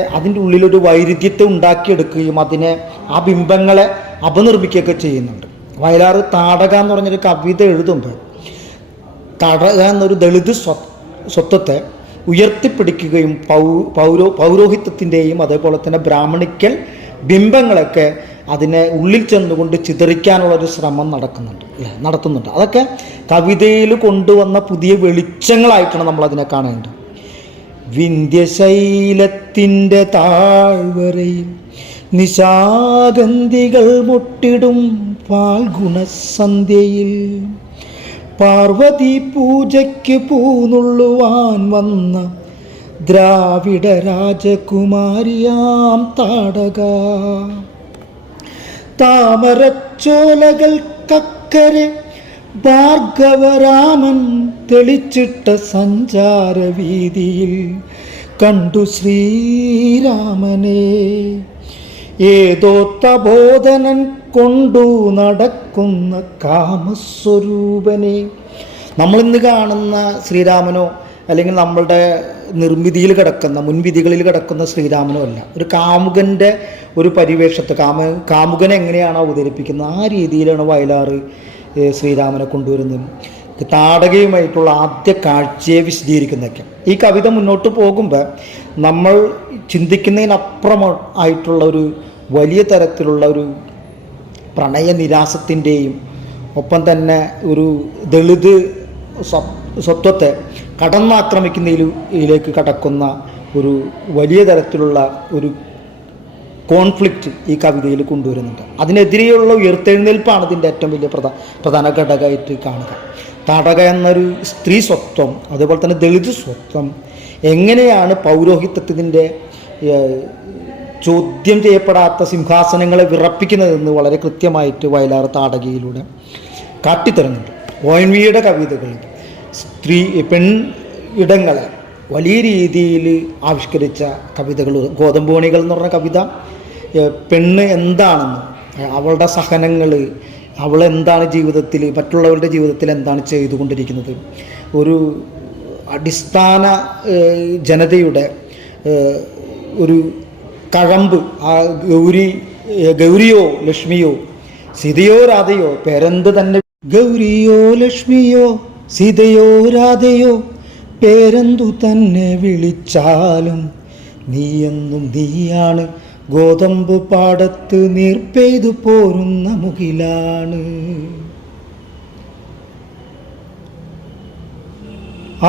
ഉള്ളിലൊരു വൈരുദ്ധ്യത്തെ ഉണ്ടാക്കിയെടുക്കുകയും ആ ബിംബങ്ങളെ അപനിർമ്മിക്കുകയൊക്കെ ചെയ്യുന്നുണ്ട്. വയലാർ താടക എന്ന് പറഞ്ഞൊരു കവിത എഴുതുമ്പോൾ താടക എന്നൊരു ദളിത് സ്വത്വത്തെ ഉയർത്തിപ്പിടിക്കുകയും പൗരോഹിത്യത്തിൻ്റെയും അതേപോലെ തന്നെ ബ്രാഹ്മണിക്കൽ ബിംബങ്ങളൊക്കെ അതിനെ ഉള്ളിൽ ചെന്നുകൊണ്ട് ചിതറിക്കാനുള്ളൊരു ശ്രമം നടത്തുന്നുണ്ട്. അതൊക്കെ കവിതയിൽ കൊണ്ടുവന്ന പുതിയ വെളിച്ചങ്ങളായിട്ടാണ് നമ്മളതിനെ കാണേണ്ടത്. വിന്ധ്യശൈലത്തിൻ്റെ താഴ്വരയിൽ നിശാഗന്ധികൾ മുട്ടിടും ഫാൽഗുണ സന്ധ്യയിൽ പാർവതി പൂജയ്ക്ക് പൂനുള്ളുവാൻ വന്ന ദ്രാവിഡ രാജകുമാരിയാം താടക താമരച്ചോലകൾക്കക്കരെ ഭാർഗവരാമൻ തെളിച്ചിട്ട സഞ്ചാരവീതിയിൽ കണ്ടു ശ്രീരാമനെ ഏതോ തബോധനൻ കൊണ്ടു നടക്കുന്ന കാമസ്വരൂപനെ. നമ്മളിന്ന് കാണുന്ന ശ്രീരാമനോ അല്ലെങ്കിൽ നമ്മളുടെ നിർമ്മിതിയിൽ കിടക്കുന്ന മുൻവിധികളിൽ കിടക്കുന്ന ശ്രീരാമനോ അല്ല. ഒരു കാമുകൻ്റെ ഒരു പരിവേഷത്തെ കാമുകനെ എങ്ങനെയാണ് അവതരിപ്പിക്കുന്നത് ആ രീതിയിലാണ് വയലാറ് ശ്രീരാമനെ കൊണ്ടുവരുന്നത്. താടകയുമായിട്ടുള്ള ആദ്യ കാഴ്ചയെ വിശദീകരിക്കുന്നതൊക്കെ ഈ കവിത മുന്നോട്ട് പോകുമ്പോൾ നമ്മൾ ചിന്തിക്കുന്നതിനപ്പുറം ആയിട്ടുള്ള ഒരു വലിയ തരത്തിലുള്ള ഒരു പ്രണയനിരാസത്തിൻ്റെയും ഒപ്പം തന്നെ ഒരു ദളിത് സ്വത്വത്തെ കടന്നാക്രമിക്കുന്നതിലേക്ക് കടക്കുന്ന ഒരു വലിയ തരത്തിലുള്ള ഒരു കോൺഫ്ലിക്റ്റ് ഈ കവിതയിൽ കൊണ്ടുവരുന്നുണ്ട്. അതിനെതിരെയുള്ള ഉയർത്തെഴുന്നേൽപ്പാണ് ഇതിൻ്റെ ഏറ്റവും വലിയ പ്രധാന ഘടകമായിട്ട് കാണുക. താടക എന്നൊരു സ്ത്രീ സ്വത്വം, അതുപോലെ തന്നെ ദളിത് സ്വത്വം എങ്ങനെയാണ് പൗരോഹിത്യത്തിൻ്റെ ചോദ്യം ചെയ്യപ്പെടാത്ത സിംഹാസനങ്ങളെ വിറപ്പിക്കുന്നതെന്ന് വളരെ കൃത്യമായിട്ട് വയലാർ താടകയിലൂടെ കാട്ടിത്തരുന്നുണ്ട്. ONV കവിതകളിൽ പെൺ ഇടങ്ങളെ വലിയ രീതിയിൽ ആവിഷ്കരിച്ച കവിതകൾ, ഗോതമ്പോണികൾ എന്ന് പറഞ്ഞ കവിത പെണ്ണ് എന്താണെന്ന്, അവളുടെ സഹനങ്ങൾ, അവളെന്താണ് ജീവിതത്തിൽ മറ്റുള്ളവരുടെ ജീവിതത്തിൽ എന്താണ് ചെയ്തുകൊണ്ടിരിക്കുന്നത്, ഒരു അടിസ്ഥാന ജനതയുടെ ഒരു കഴമ്പ്, ആ ഗൗരിയോ ലക്ഷ്മിയോ സീതയോ രാധയോ പേരെന്ത് തന്നെ, ഗൗരിയോ ലക്ഷ്മിയോ സീതയോ രാധയോ പേരെന്തു തന്നെ വിളിച്ചാലും നീയെന്നും നീയാണ്, ഗോതമ്പ് പാടത്ത് നീർപ്പെയ്തു പോരുന്ന മുകിലാണ്.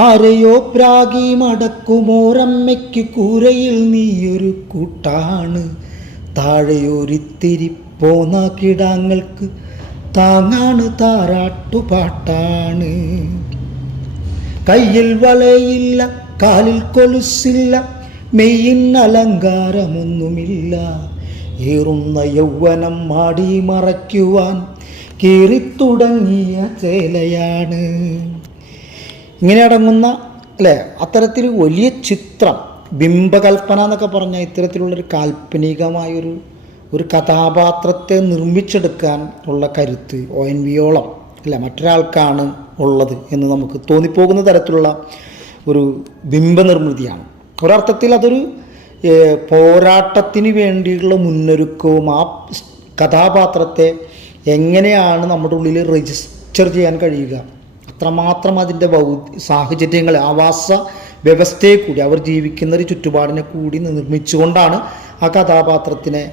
ആരെയോ പ്രാഗി മടക്കുമോരമ്മയ്ക്ക് കൂരയിൽ നീയൊരു കൂട്ടാണ്, താഴെയൊരിത്തിരി പോന്ന കിടാങ്ങൾക്ക് താങ്ങാണ് താരാട്ടുപാട്ടാണ്. കയ്യിൽ വളയില്ല, കാലിൽ കൊലുസില്ല, മെയ്യിൻ അലങ്കാരമൊന്നുമില്ല, ഏറുന്ന യൗവനം മാടി മറയ്ക്കുവാൻ കീറിത്തുടങ്ങിയ ചേലയാണ്. ഇങ്ങനെ അടങ്ങുന്ന അല്ലേ അത്തരത്തിൽ വലിയ ചിത്രം, ബിംബകൽപ്പന എന്നൊക്കെ പറഞ്ഞാൽ ഇത്തരത്തിലുള്ളൊരു കാൽപ്പനികമായൊരു കഥാപാത്രത്തെ നിർമ്മിച്ചെടുക്കാൻ ഉള്ള കരുത്ത് ONV-യോളം അല്ല മറ്റൊരാൾക്കാണ് ഉള്ളത് എന്ന് നമുക്ക് തോന്നിപ്പോകുന്ന തരത്തിലുള്ള ഒരു ബിംബനിർമ്മിതിയാണ്. ഒരർത്ഥത്തിൽ അതൊരു പോരാട്ടത്തിന് വേണ്ടിയുള്ള മുന്നൊരുക്കവും ആ കഥാപാത്രത്തെ എങ്ങനെയാണ് നമ്മുടെ ഉള്ളിൽ രജിസ്റ്റർ ചെയ്യാൻ കഴിയുക, അത്രമാത്രം അതിൻ്റെ സാഹചര്യങ്ങൾ, ആവാസ വ്യവസ്ഥയെ കൂടി അവർ ജീവിക്കുന്ന ഒരു ചുറ്റുപാടിനെ കൂടി നിർമ്മിച്ചുകൊണ്ടാണ് ആ കഥാപാത്രത്തിനെ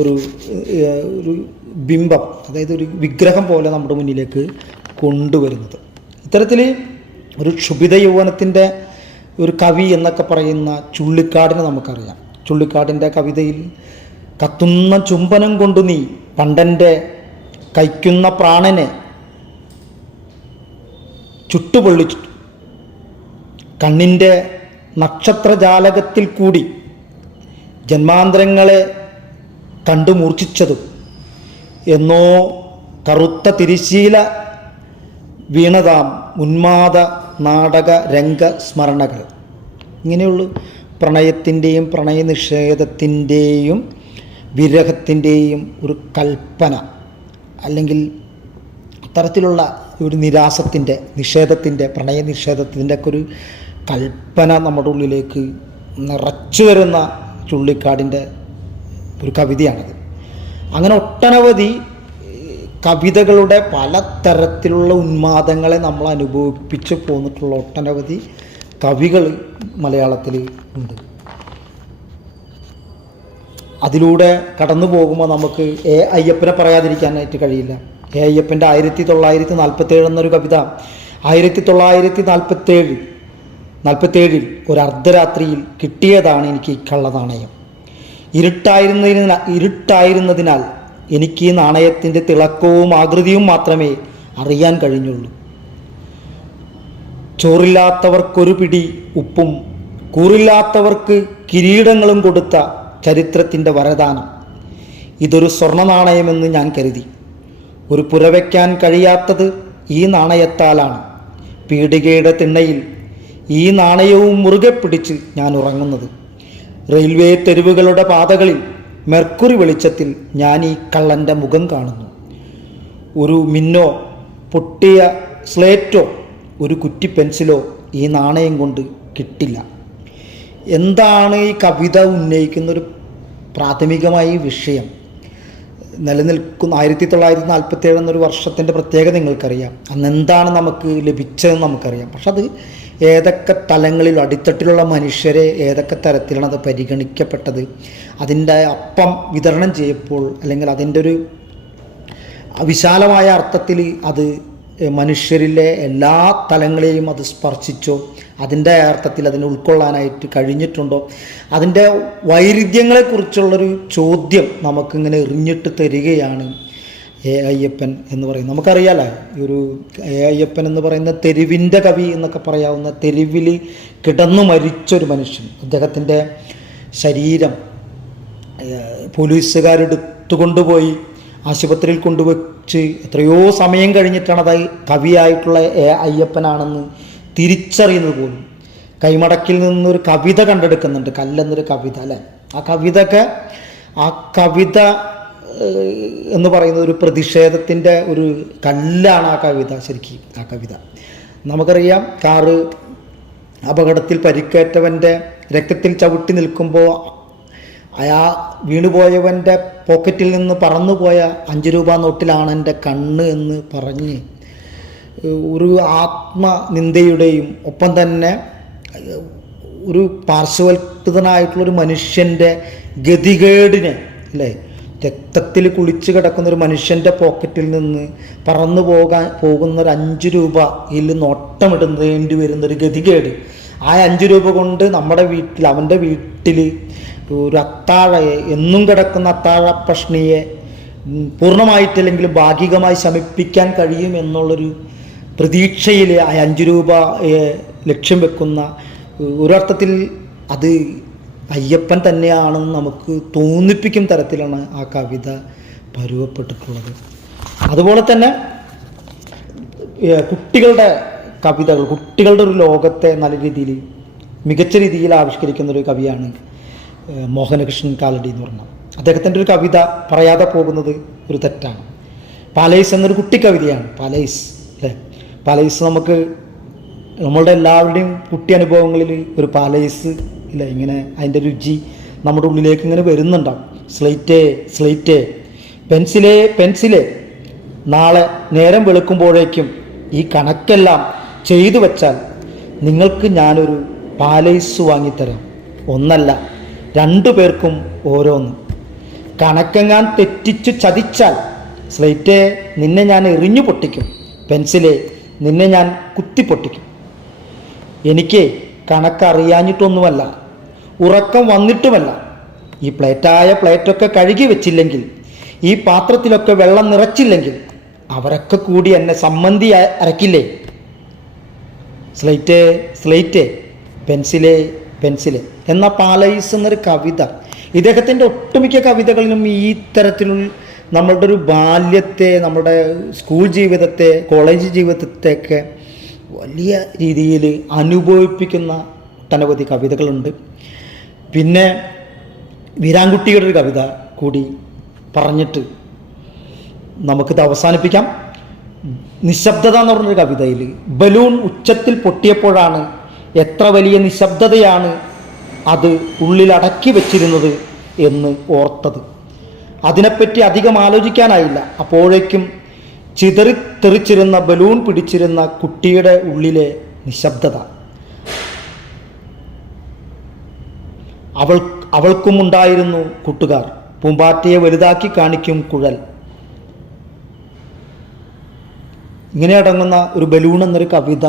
ഒരു ബിംബം, അതായത് ഒരു വിഗ്രഹം പോലെ നമ്മുടെ മുന്നിലേക്ക് കൊണ്ടുവരുന്നത്. ഇത്തരത്തിൽ ഒരു ക്ഷുഭിത യൗവനത്തിൻ്റെ ഒരു കവി എന്നൊക്കെ പറയുന്ന ചുള്ളിക്കാടിനെ നമുക്കറിയാം. ചുള്ളിക്കാടിൻ്റെ കവിതയിൽ കത്തുന്ന ചുംബനം കൊണ്ട് നീ പണ്ടൻ്റെ കൈക്കുന്ന പ്രാണനെ ചുട്ടുപൊള്ളിച്ചു, കണ്ണിൻ്റെ നക്ഷത്രജാലകത്തിൽ കൂടി ജന്മാന്തരങ്ങളെ കണ്ടു മൂർച്ഛിച്ചതും എന്നോ കറുത്ത തിരിശീല വീണതാം ഉന്മാദ നാടക രംഗ സ്മരണകൾ. ഇങ്ങനെയുള്ള പ്രണയത്തിൻ്റെയും പ്രണയനിഷേധത്തിൻ്റെയും വിരഹത്തിൻ്റെയും ഒരു കൽപ്പന, അല്ലെങ്കിൽ അത്തരത്തിലുള്ള ഒരു നിരാസത്തിൻ്റെ, നിഷേധത്തിൻ്റെ, പ്രണയനിഷേധത്തിൻ്റെ ഒക്കെ ഒരു കൽപ്പന നമ്മുടെ ഉള്ളിലേക്ക് നിറച്ചു വരുന്ന ചുള്ളിക്കാടിൻ്റെ ഒരു കവിതയാണത്. അങ്ങനെ ഒട്ടനവധി കവിതകളുടെ പലതരത്തിലുള്ള ഉന്മാദങ്ങളെ നമ്മൾ അനുഭവിപ്പിച്ച് പോന്നിട്ടുള്ള ഒട്ടനവധി കവികൾ മലയാളത്തിൽ ഉണ്ട്. അതിലൂടെ കടന്നു പോകുമ്പോൾ നമുക്ക് അയ്യപ്പനെ പറയാതിരിക്കാനായിട്ട് കഴിയില്ല. അയ്യപ്പൻ്റെ 1947 എന്നൊരു കവിത 1947 ഒരു അർദ്ധരാത്രിയിൽ കിട്ടിയതാണ് എനിക്ക് ഈ കള്ളനാണയം. ഇരുട്ടായിരുന്നതിനാൽ എനിക്ക് ഈ നാണയത്തിൻ്റെ തിളക്കവും ആകൃതിയും മാത്രമേ അറിയാൻ കഴിഞ്ഞുള്ളൂ. ചോറില്ലാത്തവർക്കൊരു പിടി ഉപ്പും കൂറില്ലാത്തവർക്ക് കിരീടങ്ങളും കൊടുത്ത ചരിത്രത്തിൻ്റെ വരദാനം. ഇതൊരു സ്വർണ്ണ നാണയമെന്ന് ഞാൻ കരുതി. ഒരു പുരവയ്ക്കാൻ കഴിയാത്തത് ഈ നാണയത്താലാണ്. പീടികയുടെ തിണ്ണയിൽ ഈ നാണയവും മുറുകെ പിടിച്ച് ഞാൻ ഉറങ്ങുന്നത്. റെയിൽവേ തെരുവുകളുടെ പാതകളിൽ മെർക്കുറി വെളിച്ചത്തിൽ ഞാൻ ഈ കള്ളൻ്റെ മുഖം കാണുന്നു. ഒരു മിന്നോ, പൊട്ടിയ സ്ലേറ്റോ, ഒരു കുറ്റി പെൻസിലോ ഈ നാണയം കൊണ്ട് കിട്ടില്ല. എന്താണ് ഈ കവിത ഉന്നയിക്കുന്നൊരു പ്രാഥമികമായ വിഷയം? നിലനിൽക്കുന്ന 1947 എന്നൊരു വർഷത്തിൻ്റെ പ്രത്യേകത നിങ്ങൾക്കറിയാം. അന്ന് എന്താണ് നമുക്ക് ലഭിച്ചതെന്ന് നമുക്കറിയാം. പക്ഷെ അത് ഏതൊക്കെ തലങ്ങളിൽ അടിത്തട്ടിലുള്ള മനുഷ്യരെ ഏതൊക്കെ തരത്തിലാണ് അത് പരിഗണിക്കപ്പെട്ടത്, അതിൻ്റെ അപ്പം വിതരണം ചെയ്യപ്പോൾ, അല്ലെങ്കിൽ അതിൻ്റെ ഒരു വിശാലമായ അർത്ഥത്തിൽ അത് മനുഷ്യരിലെ എല്ലാ തലങ്ങളെയും അത് സ്പർശിച്ചോ, അതിൻ്റെ അർത്ഥത്തിൽ അതിനെ ഉൾക്കൊള്ളാനായിട്ട് കഴിഞ്ഞിട്ടുണ്ടോ, അതിൻ്റെ വൈരുദ്ധ്യങ്ങളെക്കുറിച്ചുള്ളൊരു ചോദ്യം നമുക്കിങ്ങനെ എറിഞ്ഞിട്ട് തരികയാണ് എ അയ്യപ്പൻ എന്ന് പറയുന്നത്. നമുക്കറിയാലോ, ഈ ഒരു എ അയ്യപ്പൻ എന്ന് പറയുന്ന തെരുവിൻ്റെ കവി എന്നൊക്കെ പറയാവുന്ന, തെരുവിൽ കിടന്നു മരിച്ചൊരു മനുഷ്യൻ. അദ്ദേഹത്തിൻ്റെ ശരീരം പോലീസുകാരെടുത്തു കൊണ്ടുപോയി ആശുപത്രിയിൽ കൊണ്ടുവച്ച് എത്രയോ സമയം കഴിഞ്ഞിട്ടാണ് അത് കവിയായിട്ടുള്ള എ അയ്യപ്പനാണെന്ന് തിരിച്ചറിയുന്നത് പോലും. കൈമടക്കിൽ നിന്നൊരു കവിത കണ്ടെടുക്കുന്നുണ്ട്, കല്ലെന്നൊരു കവിത അല്ലേ. ആ കവിത എന്ന് പറയുന്ന ഒരു പ്രതിഷേധത്തിൻ്റെ ഒരു കല്ലാണ് ആ കവിത. ശരിക്കും ആ കവിത നമുക്കറിയാം. കാറ് അപകടത്തിൽ പരിക്കേറ്റവൻ്റെ രക്തത്തിൽ ചവിട്ടി നിൽക്കുമ്പോൾ വീണുപോയവൻ്റെ പോക്കറ്റിൽ നിന്ന് പറന്നുപോയ 5 രൂപ നോട്ടിലാണ് എൻ്റെ കണ്ണ് എന്ന് പറഞ്ഞ് ഒരു ആത്മനിന്ദയുടെയും ഒപ്പം തന്നെ ഒരു പാർശ്വവൽകൃതനായിട്ടുള്ളൊരു മനുഷ്യൻ്റെ ഗതികേടിനെ, അല്ലേ, രക്തത്തിൽ കുളിച്ച് കിടക്കുന്നൊരു മനുഷ്യൻ്റെ പോക്കറ്റിൽ നിന്ന് പറന്നു പോകുന്നൊരു 5 രൂപയിൽ നോട്ടമിടേണ്ടി വരുന്നൊരു ഗതികേട്. ആ 5 രൂപ കൊണ്ട് നമ്മുടെ വീട്ടിൽ, അവൻ്റെ വീട്ടിൽ ഒരു എന്നും കിടക്കുന്ന അത്താഴ പ്രശ്നിയെ പൂർണ്ണമായിട്ടല്ലെങ്കിലും ഭാഗികമായി ശമിപ്പിക്കാൻ കഴിയും എന്നുള്ളൊരു പ്രതീക്ഷയിൽ ആ 5 രൂപയെ ലക്ഷ്യം വെക്കുന്ന, ഒരർത്ഥത്തിൽ അത് അയ്യപ്പൻ തന്നെയാണെന്ന് നമുക്ക് തോന്നിപ്പിക്കും തരത്തിലാണ് ആ കവിത പരുവപ്പെട്ടിട്ടുള്ളത്. അതുപോലെ തന്നെ കുട്ടികളുടെ കവിതകൾ, കുട്ടികളുടെ ഒരു ലോകത്തെ നല്ല രീതിയിൽ മികച്ച രീതിയിൽ ആവിഷ്കരിക്കുന്നൊരു കവിയാണ് മോഹനകൃഷ്ണൻ കാലടി എന്ന് പറഞ്ഞാൽ. അദ്ദേഹത്തിൻ്റെ ഒരു കവിത പറയാതെ പോകുന്നത് ഒരു തെറ്റാണ്. പാലൈസ് എന്നൊരു കുട്ടി കവിതയാണ്. പാലൈസ്, അല്ലേ, പാലൈസ് നമുക്ക് നമ്മളുടെ എല്ലാവരുടെയും കുട്ടി അനുഭവങ്ങളിൽ ഒരു പാലൈസ്, ഇല്ല, ഇങ്ങനെ അതിൻ്റെ രുചി നമ്മുടെ ഉള്ളിലേക്ക് ഇങ്ങനെ വരുന്നുണ്ടാവും. സ്ലേറ്റേ പെൻസിലേ നാളെ നേരം വെളുക്കുമ്പോഴേക്കും ഈ കണക്കെല്ലാം ചെയ്തു വച്ചാൽ നിങ്ങൾക്ക് ഞാനൊരു പാലൈസ് വാങ്ങിത്തരാം. ഒന്നല്ല, 2 പേർക്കും ഓരോന്ന്. കണക്കെങ്ങാൻ തെറ്റിച്ചു ചതിച്ചാൽ സ്ലേറ്റേ നിന്നെ ഞാൻ എറിഞ്ഞു പൊട്ടിക്കും, പെൻസിലേ നിന്നെ ഞാൻ കുത്തി പൊട്ടിക്കും. എനിക്ക് കണക്കറിയാഞ്ഞിട്ടൊന്നുമല്ല, ഉറക്കം വന്നിട്ടുമല്ല. ഈ പ്ലേറ്റൊക്കെ കഴുകി വെച്ചില്ലെങ്കിൽ, ഈ പാത്രത്തിലൊക്കെ വെള്ളം നിറച്ചില്ലെങ്കിൽ അവരൊക്കെ കൂടി എന്നെ സമ്മന്തി അരക്കില്ലേ. സ്ലേറ്റേ പെൻസിലേ എന്ന പാലൈസ് എന്നൊരു കവിത. ഇദ്ദേഹത്തിൻ്റെ ഒട്ടുമിക്ക കവിതകളിലും ഈ തരത്തിലുള്ള നമ്മളുടെ ഒരു ബാല്യത്തെ, നമ്മുടെ സ്കൂൾ ജീവിതത്തെ, കോളേജ് ജീവിതത്തെയൊക്കെ വലിയ രീതിയിൽ അനുഭവിപ്പിക്കുന്ന ഒട്ടനവധി കവിതകളുണ്ട്. പിന്നെ വീരാൻകുട്ടിയുടെ ഒരു കവിത കൂടി പറഞ്ഞിട്ട് നമുക്കിത് അവസാനിപ്പിക്കാം. നിശബ്ദത എന്ന് പറഞ്ഞൊരു കവിതയിൽ ബലൂൺ ഉച്ചത്തിൽ പൊട്ടിയപ്പോഴാണ് എത്ര വലിയ നിശബ്ദതയാണ് അത് ഉള്ളിൽ അടക്കി വെച്ചിരുന്നത് എന്ന് ഓർത്തത്. അതിനെപ്പറ്റി അധികം ആലോചിക്കാനായില്ല. അപ്പോഴേക്കും ചിതറിത്തെറിച്ചിരുന്ന ബലൂൺ പിടിച്ചിരുന്ന കുട്ടിയുടെ ഉള്ളിലെ നിശബ്ദത. അവൾക്കും ഉണ്ടായിരുന്നു കൂട്ടുകാർ, പൂമ്പാറ്റയെ വലുതാക്കി കാണിക്കും കുഴൽ. ഇങ്ങനെ അടങ്ങുന്ന ഒരു ബലൂൺ എന്നൊരു കവിത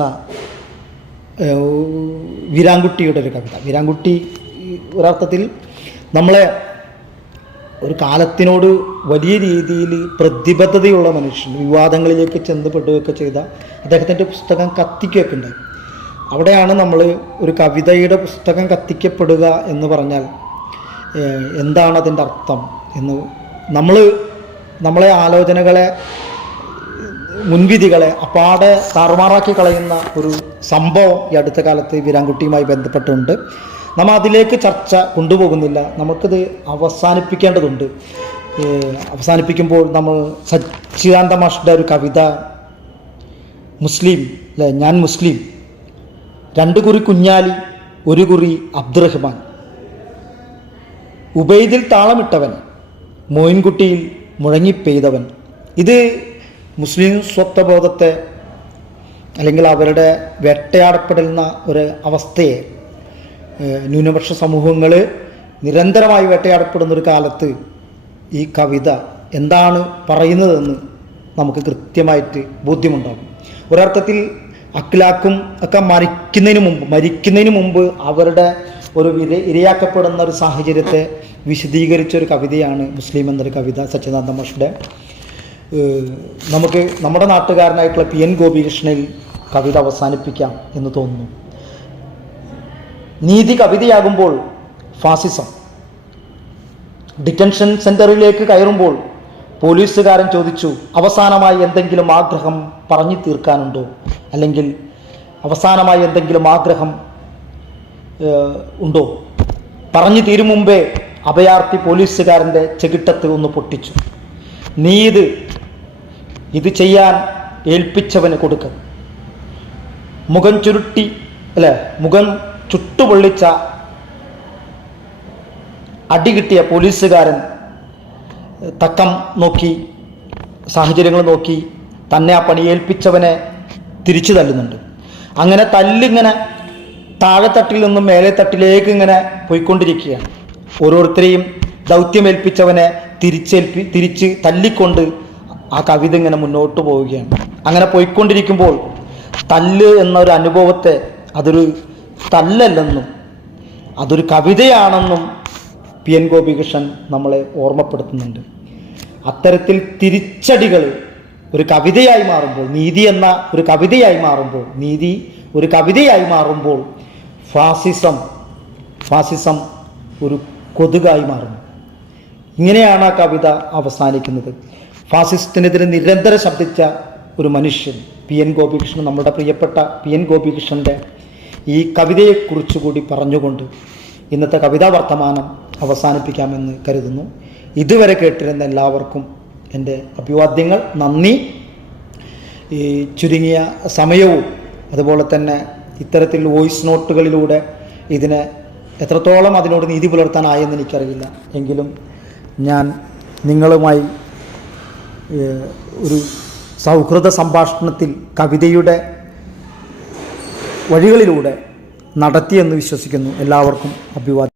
വീരാൻകുട്ടിയുടെ ഒരു കവിത. വീരാൻകുട്ടി ഒരർത്ഥത്തിൽ നമ്മളെ ഒരു കാലത്തിനോട് വലിയ രീതിയിൽ പ്രതിബദ്ധതയുള്ള മനുഷ്യൻ, വിവാദങ്ങളിലേക്ക് ചെന്നപ്പെടുകയൊക്കെ ചെയ്ത അദ്ദേഹത്തിൻ്റെ പുസ്തകം കത്തിക്കുകയൊക്കെ ഉണ്ടായി. അവിടെയാണ് നമ്മൾ ഒരു കവിതയുടെ പുസ്തകം കത്തിക്കപ്പെടുക എന്ന് പറഞ്ഞാൽ എന്താണ് അതിൻ്റെ അർത്ഥം എന്ന് നമ്മളെ ആലോചനകളെ, മുൻവിധികളെ അപ്പാടെ താറുമാറാക്കി കളയുന്ന ഒരു സംഭവം ഈ അടുത്ത കാലത്ത് വീരാൻകുട്ടിയുമായി ബന്ധപ്പെട്ടുണ്ട്. നമ്മൾ അതിലേക്ക് ചർച്ച കൊണ്ടുപോകുന്നില്ല, നമുക്കിത് അവസാനിപ്പിക്കേണ്ടതുണ്ട്. അവസാനിപ്പിക്കുമ്പോൾ നമ്മൾ സച്ചിദാനന്ദ മാഷിൻ്റെ ഒരു കവിത, മുസ്ലിം അല്ലേ, ഞാൻ മുസ്ലിം, 2 കുറി കുഞ്ഞാലി 1 കുറി അബ്ദുറഹ്മാൻ, ഉബൈദിൽ താളമിട്ടവൻ, മോയിൻകുട്ടിയിൽ മുഴങ്ങിപ്പെയ്തവൻ. ഇത് മുസ്ലിം സ്വത്വബോധത്തെ അല്ലെങ്കിൽ അവരുടെ വേട്ടയാടപ്പെടുന്ന ഒരു അവസ്ഥയെ, ന്യൂനപക്ഷ സമൂഹങ്ങൾ നിരന്തരമായി വേട്ടയാടപ്പെടുന്നൊരു കാലത്ത് ഈ കവിത എന്താണ് പറയുന്നതെന്ന് നമുക്ക് കൃത്യമായിട്ട് ബോധ്യമുണ്ടാകും. ഒരർത്ഥത്തിൽ അഖ്ലാഖും ഒക്കെ മരിക്കുന്നതിന് മുമ്പ് അവരുടെ ഒരു ഇരയാക്കപ്പെടുന്ന ഒരു സാഹചര്യത്തെ വിശദീകരിച്ച ഒരു കവിതയാണ് മുസ്ലിം എന്നൊരു കവിത സച്ചിദാനന്ദ മാഷിൻ്റെ. നമുക്ക് നമ്മുടെ നാട്ടുകാരനായിട്ടുള്ള PN ഗോപികൃഷ്ണനിൽ കവിത അവസാനിപ്പിക്കാം എന്ന് തോന്നുന്നു. നീതി കവിതയാകുമ്പോൾ ഫാസിസം. ഡിറ്റൻഷൻ സെൻ്ററിലേക്ക് കയറുമ്പോൾ പോലീസുകാരൻ ചോദിച്ചു, അവസാനമായി എന്തെങ്കിലും ആഗ്രഹം പറഞ്ഞു തീർക്കാനുണ്ടോ, അല്ലെങ്കിൽ അവസാനമായി എന്തെങ്കിലും ആഗ്രഹം ഉണ്ടോ? പറഞ്ഞു തീരും മുമ്പേ അഭയാർത്ഥി പോലീസുകാരൻ്റെ ചെകിട്ടത്ത് ഒന്ന് പൊട്ടിച്ചു. നീ ഇത് ചെയ്യാൻ ഏൽപ്പിച്ചവന് കൊടുക്ക. മുഖം ചുട്ടുപൊള്ളിച്ച അടി കിട്ടിയ പോലീസുകാരൻ തക്കം നോക്കി, സാഹചര്യങ്ങൾ നോക്കി തന്നെ ആ പണി ഏൽപ്പിച്ചവനെ തിരിച്ചു തല്ലുന്നുണ്ട്. അങ്ങനെ തല്ലിങ്ങനെ താഴെത്തട്ടിൽ നിന്നും മേലെ തട്ടിലേക്ക് ഇങ്ങനെ പോയിക്കൊണ്ടിരിക്കുകയാണ്. ഓരോരുത്തരെയും ദൗത്യമേൽപ്പിച്ചവനെ തിരിച്ച് തല്ലിക്കൊണ്ട് ആ കവിത ഇങ്ങനെ മുന്നോട്ട് പോവുകയാണ്. അങ്ങനെ പോയിക്കൊണ്ടിരിക്കുമ്പോൾ തല്ല് എന്നൊരു അനുഭവത്തെ അതൊരു തല്ലല്ലെന്നും അതൊരു കവിതയാണെന്നും PN ഗോപികൃഷ്ണൻ നമ്മളെ ഓർമ്മപ്പെടുത്തുന്നുണ്ട്. അത്തരത്തിൽ തിരിച്ചടികൾ ഒരു കവിതയായി മാറുമ്പോൾ, നീതി എന്ന ഒരു കവിതയായി മാറുമ്പോൾ ഫാസിസം ഒരു കൊതുകായി മാറുന്നു. ഇങ്ങനെയാണ് ആ കവിത അവസാനിക്കുന്നത്. ഫാസിസത്തിനെതിരെ നിരന്തരം ശബ്ദിച്ച ഒരു മനുഷ്യൻ PN ഗോപികൃഷ്ണൻ, നമ്മുടെ പ്രിയപ്പെട്ട PN ഗോപികൃഷ്ണൻ്റെ ഈ കവിതയെക്കുറിച്ച് കൂടി പറഞ്ഞുകൊണ്ട് ഇന്നത്തെ കവിതാ വർത്തമാനം അവസാനിപ്പിക്കാമെന്ന് കരുതുന്നു. ഇതുവരെ കേട്ടിരുന്ന എല്ലാവർക്കും എൻ്റെ അഭിവാദ്യങ്ങൾ, നന്ദി. ഈ ചുരുങ്ങിയ സമയവും അതുപോലെ തന്നെ ഇത്തരത്തിൽ വോയിസ് നോട്ടുകളിലൂടെ ഇതിനെ എത്രത്തോളം അതിനോട് നീതി പുലർത്താനായെന്ന് എനിക്കറിയില്ല. എങ്കിലും ഞാൻ നിങ്ങളുമായി ഒരു സൗഹൃദ സംഭാഷണത്തിൽ കവിതയുടെ വഴികളിലൂടെ നടത്തിയെന്ന് വിശ്വസിക്കുന്നു. എല്ലാവർക്കും അഭിവാദ്യം.